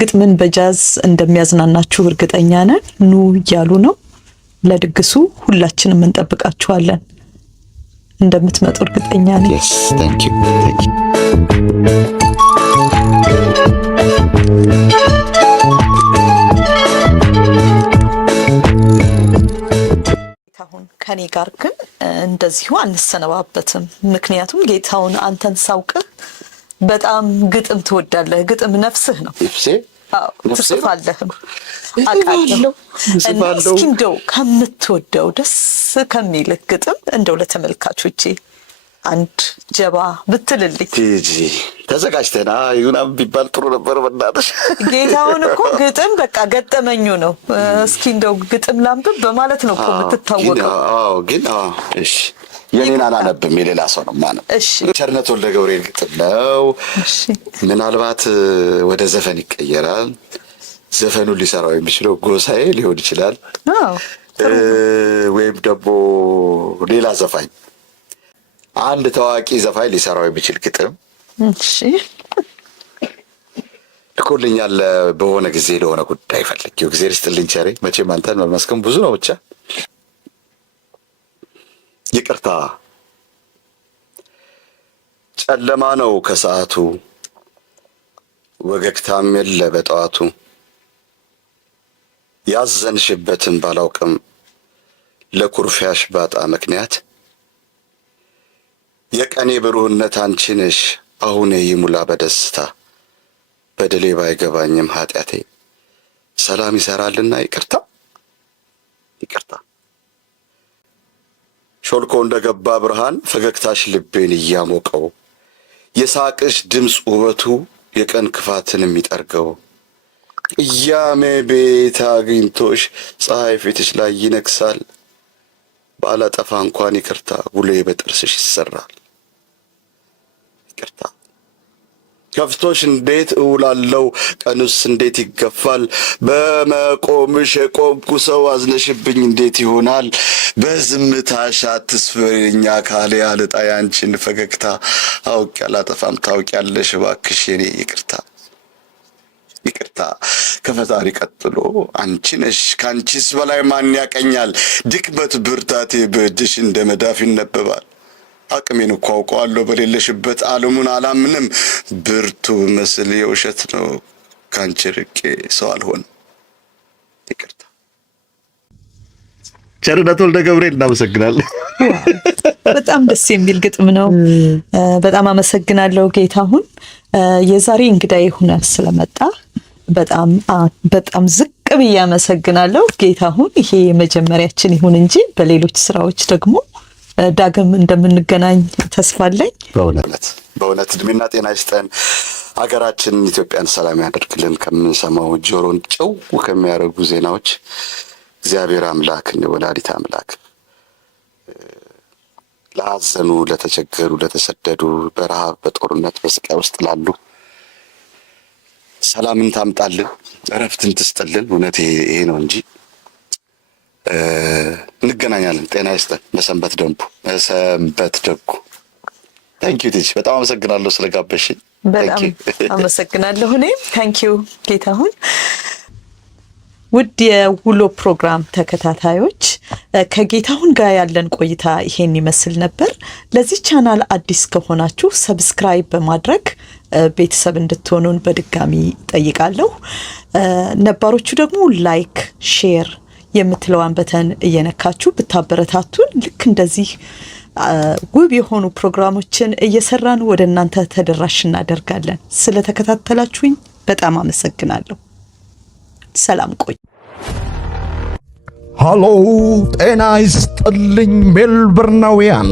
ግጥምን በጃዝ እንደሚያዝናናችሁ እርግጠኛ ነን። ኑ እያሉ ነው። ለድግሱ ሁላችንም እንጠብቃችኋለን። እንደምትመጡ እርግጠኛ ነኝ። Yes, thank you. Thank you. አሁን ከኔ ጋር ግን እንደዚሁ አንሰነባበትም። ምክንያቱም ጌታውን አንተን ሳውቅህ በጣም ግጥም ትወዳለህ። ግጥም ነፍስህ ነው። ትጽፋለህም አውቃለሁ። እስኪ እንደው ከምትወደው ደስ ከሚልህ ግጥም እንደው ለተመልካቾቼ አንድ ጀባ ብትልልኝ። ቲጂ ተዘጋጅተና ይሁናም ቢባል ጥሩ ነበር። በእናትሽ ጌታውን እኮ ግጥም በቃ ገጠመኙ ነው። እስኪ እንደው ግጥም ላንብብ በማለት ነው እኮ የምትታወቀው። ግን እሺ የኔን አላነብም፣ የሌላ ሰው ነው ማነው። እሺ ቸርነት ወልደ ገብርኤል ግጥም ነው። ምናልባት ወደ ዘፈን ይቀየራል። ዘፈኑን ሊሰራው የሚችለው ጎሳዬ ሊሆን ይችላል፣ ወይም ደግሞ ሌላ ዘፋኝ፣ አንድ ታዋቂ ዘፋኝ ሊሰራው የሚችል ግጥም ልኮልኛል። በሆነ ጊዜ ለሆነ ጉዳይ ፈልጌው ጊዜ ርስጥልኝ ቸሬ። መቼም አንተን መመስገን ብዙ ነው። ብቻ ይቅርታ ጨለማ ነው ከሰዓቱ፣ ወገግታም የለ በጠዋቱ። ያዘንሽበትን ባላውቅም ለኩርፊያሽ ባጣ ምክንያት የቀኔ ብሩህነት አንቺ ነሽ አሁን ይሙላ በደስታ። በደሌ ባይገባኝም ኃጢአቴ ሰላም ይሰራልና ይቅርታ ይቅርታ። ሾልኮ እንደገባ ብርሃን ፈገግታሽ ልቤን እያሞቀው፣ የሳቅሽ ድምፅ ውበቱ የቀን ክፋትን የሚጠርገው። ቅያሜ ቤት አግኝቶሽ ፀሐይ ፊትሽ ላይ ይነግሳል፣ ባላጠፋ እንኳን ይቅርታ ውሎዬ በጥርስሽ ይሰራል። ይቅርታ ከፍቶሽ እንዴት እውላለው፣ ቀኑስ እንዴት ይገፋል። በመቆምሽ የቆምኩ ሰው አዝነሽብኝ እንዴት ይሆናል። በዝምታሽ አትስፈሪኝ አካሌ አልጣ ያንቺን ፈገግታ። አውቅ ያላጠፋም ታውቂያለሽ እባክሽ የኔ ይቅርታ ይቅርታ። ከፈጣሪ ቀጥሎ አንቺ ነሽ፣ ከአንቺስ በላይ ማን ያቀኛል። ድክመት ብርታቴ በእጅሽ እንደ መዳፍ ይነበባል። አቅሜን እኮ አውቀዋለሁ በሌለሽበት ዓለሙን አላምንም። ብርቱ መስል የውሸት ነው ከአንቺ ርቄ ሰው አልሆንም። ይቅርታ። ቸርነት ወልደ ገብርኤል እናመሰግናለን። በጣም ደስ የሚል ግጥም ነው። በጣም አመሰግናለሁ ጌታሁን። የዛሬ እንግዳዬ ሆነህ ስለመጣ በጣም ዝቅ ብዬ አመሰግናለሁ ጌታሁን። ይሄ የመጀመሪያችን ይሁን እንጂ በሌሎች ስራዎች ደግሞ ዳግም እንደምንገናኝ ተስፋ አለኝ። በእውነት እድሜና ጤና ይስጠን። ሀገራችንን ኢትዮጵያን ሰላም ያደርግልን። ከምንሰማው ጆሮን ጨው ከሚያደርጉ ዜናዎች እግዚአብሔር አምላክ ወላዲተ አምላክ ለአዘኑ፣ ለተቸገሩ፣ ለተሰደዱ፣ በረሃብ በጦርነት በስቃይ ውስጥ ላሉ ሰላምን ታምጣልን፣ እረፍትን ትስጥልን። እውነት ይሄ ነው እንጂ እንገናኛለን። ጤና ይስጠን። በሰንበት ደጉ ታንኪዩ ቲጂ፣ በጣም አመሰግናለሁ ስለጋበሽኝ። በጣም አመሰግናለሁ እኔም ታንኪዩ ጌታሁን። ውድ የውሎ ፕሮግራም ተከታታዮች ከጌታሁን ጋር ያለን ቆይታ ይሄን ይመስል ነበር። ለዚህ ቻናል አዲስ ከሆናችሁ ሰብስክራይብ በማድረግ ቤተሰብ እንድትሆኑን በድጋሚ ጠይቃለሁ። ነባሮቹ ደግሞ ላይክ ሼር የምትለዋን በተን እየነካችሁ ብታበረታቱን ልክ እንደዚህ ውብ የሆኑ ፕሮግራሞችን እየሰራን ወደ እናንተ ተደራሽ እናደርጋለን። ስለተከታተላችሁኝ በጣም አመሰግናለሁ። ሰላም ቆይ። ሃሎ ጤና ይስጥልኝ ሜልበርናውያን፣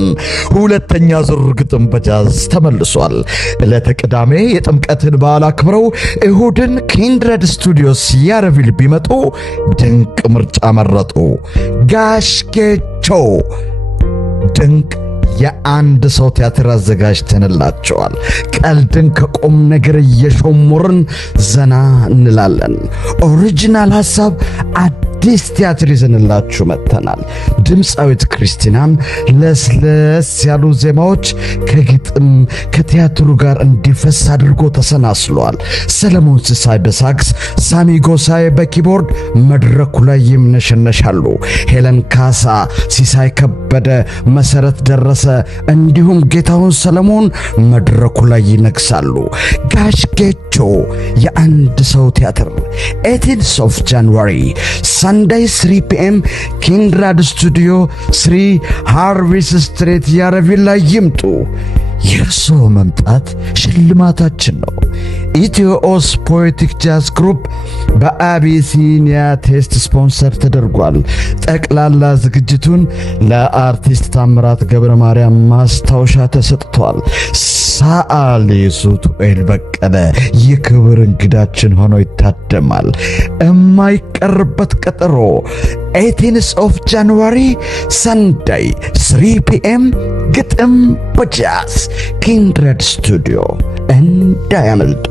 ሁለተኛ ዙር ግጥም በጃዝ ተመልሷል። ዕለተ ቅዳሜ የጥምቀትን በዓል አክብረው እሁድን ኪንድረድ ስቱዲዮስ ያረቪል ቢመጡ ድንቅ ምርጫ መረጡ። ጋሽ ጌቾ ድንቅ የአንድ ሰው ቲያትር አዘጋጅተንላቸዋል። ቀልድን ከቁም ነገር እየሾሙርን ዘና እንላለን። ኦሪጂናል ሐሳብ አዲስ ቲያትር ይዘንላችሁ መጥተናል። ድምፃዊት ክርስቲናን ለስለስ ያሉ ዜማዎች ከግጥም ከቲያትሩ ጋር እንዲፈስ አድርጎ ተሰናስሏል። ሰለሞን ሲሳይ በሳክስ፣ ሳሚ ጎሳይ በኪቦርድ መድረኩ ላይ ይምነሸነሻሉ። ሄለን ካሳ፣ ሲሳይ ከበደ፣ መሰረት ደረሰ እንዲሁም ጌታውን ሰለሞን መድረኩ ላይ ይነግሳሉ። ጋሽ ጌቾ የአንድ ሰው ቲያትር 18th of January Sunday 3 p.m. ኪንድራድ ስቱዲዮ 3 ሃርቪስ ስትሬት ያረቪል ላይ ይምጡ። የእርሶ መምጣት ሽልማታችን ነው። ኢትዮኦስ ፖኤቲክ ጃዝ ግሩፕ በአቢሲኒያ ቴስት ስፖንሰር ተደርጓል። ጠቅላላ ዝግጅቱን ለአርቲስት ታምራት ገብረ ማርያም ማስታወሻ ተሰጥቷል። ሰዓሊ ሱቱኤል በቀለ የክብር እንግዳችን ሆኖ ይታደማል። የማይቀርበት ቀጠሮ 18th of January Sunday 3 p.m. ግጥም በጃዝ ኪንድረድ ስቱዲዮ እንዳያመልጦ።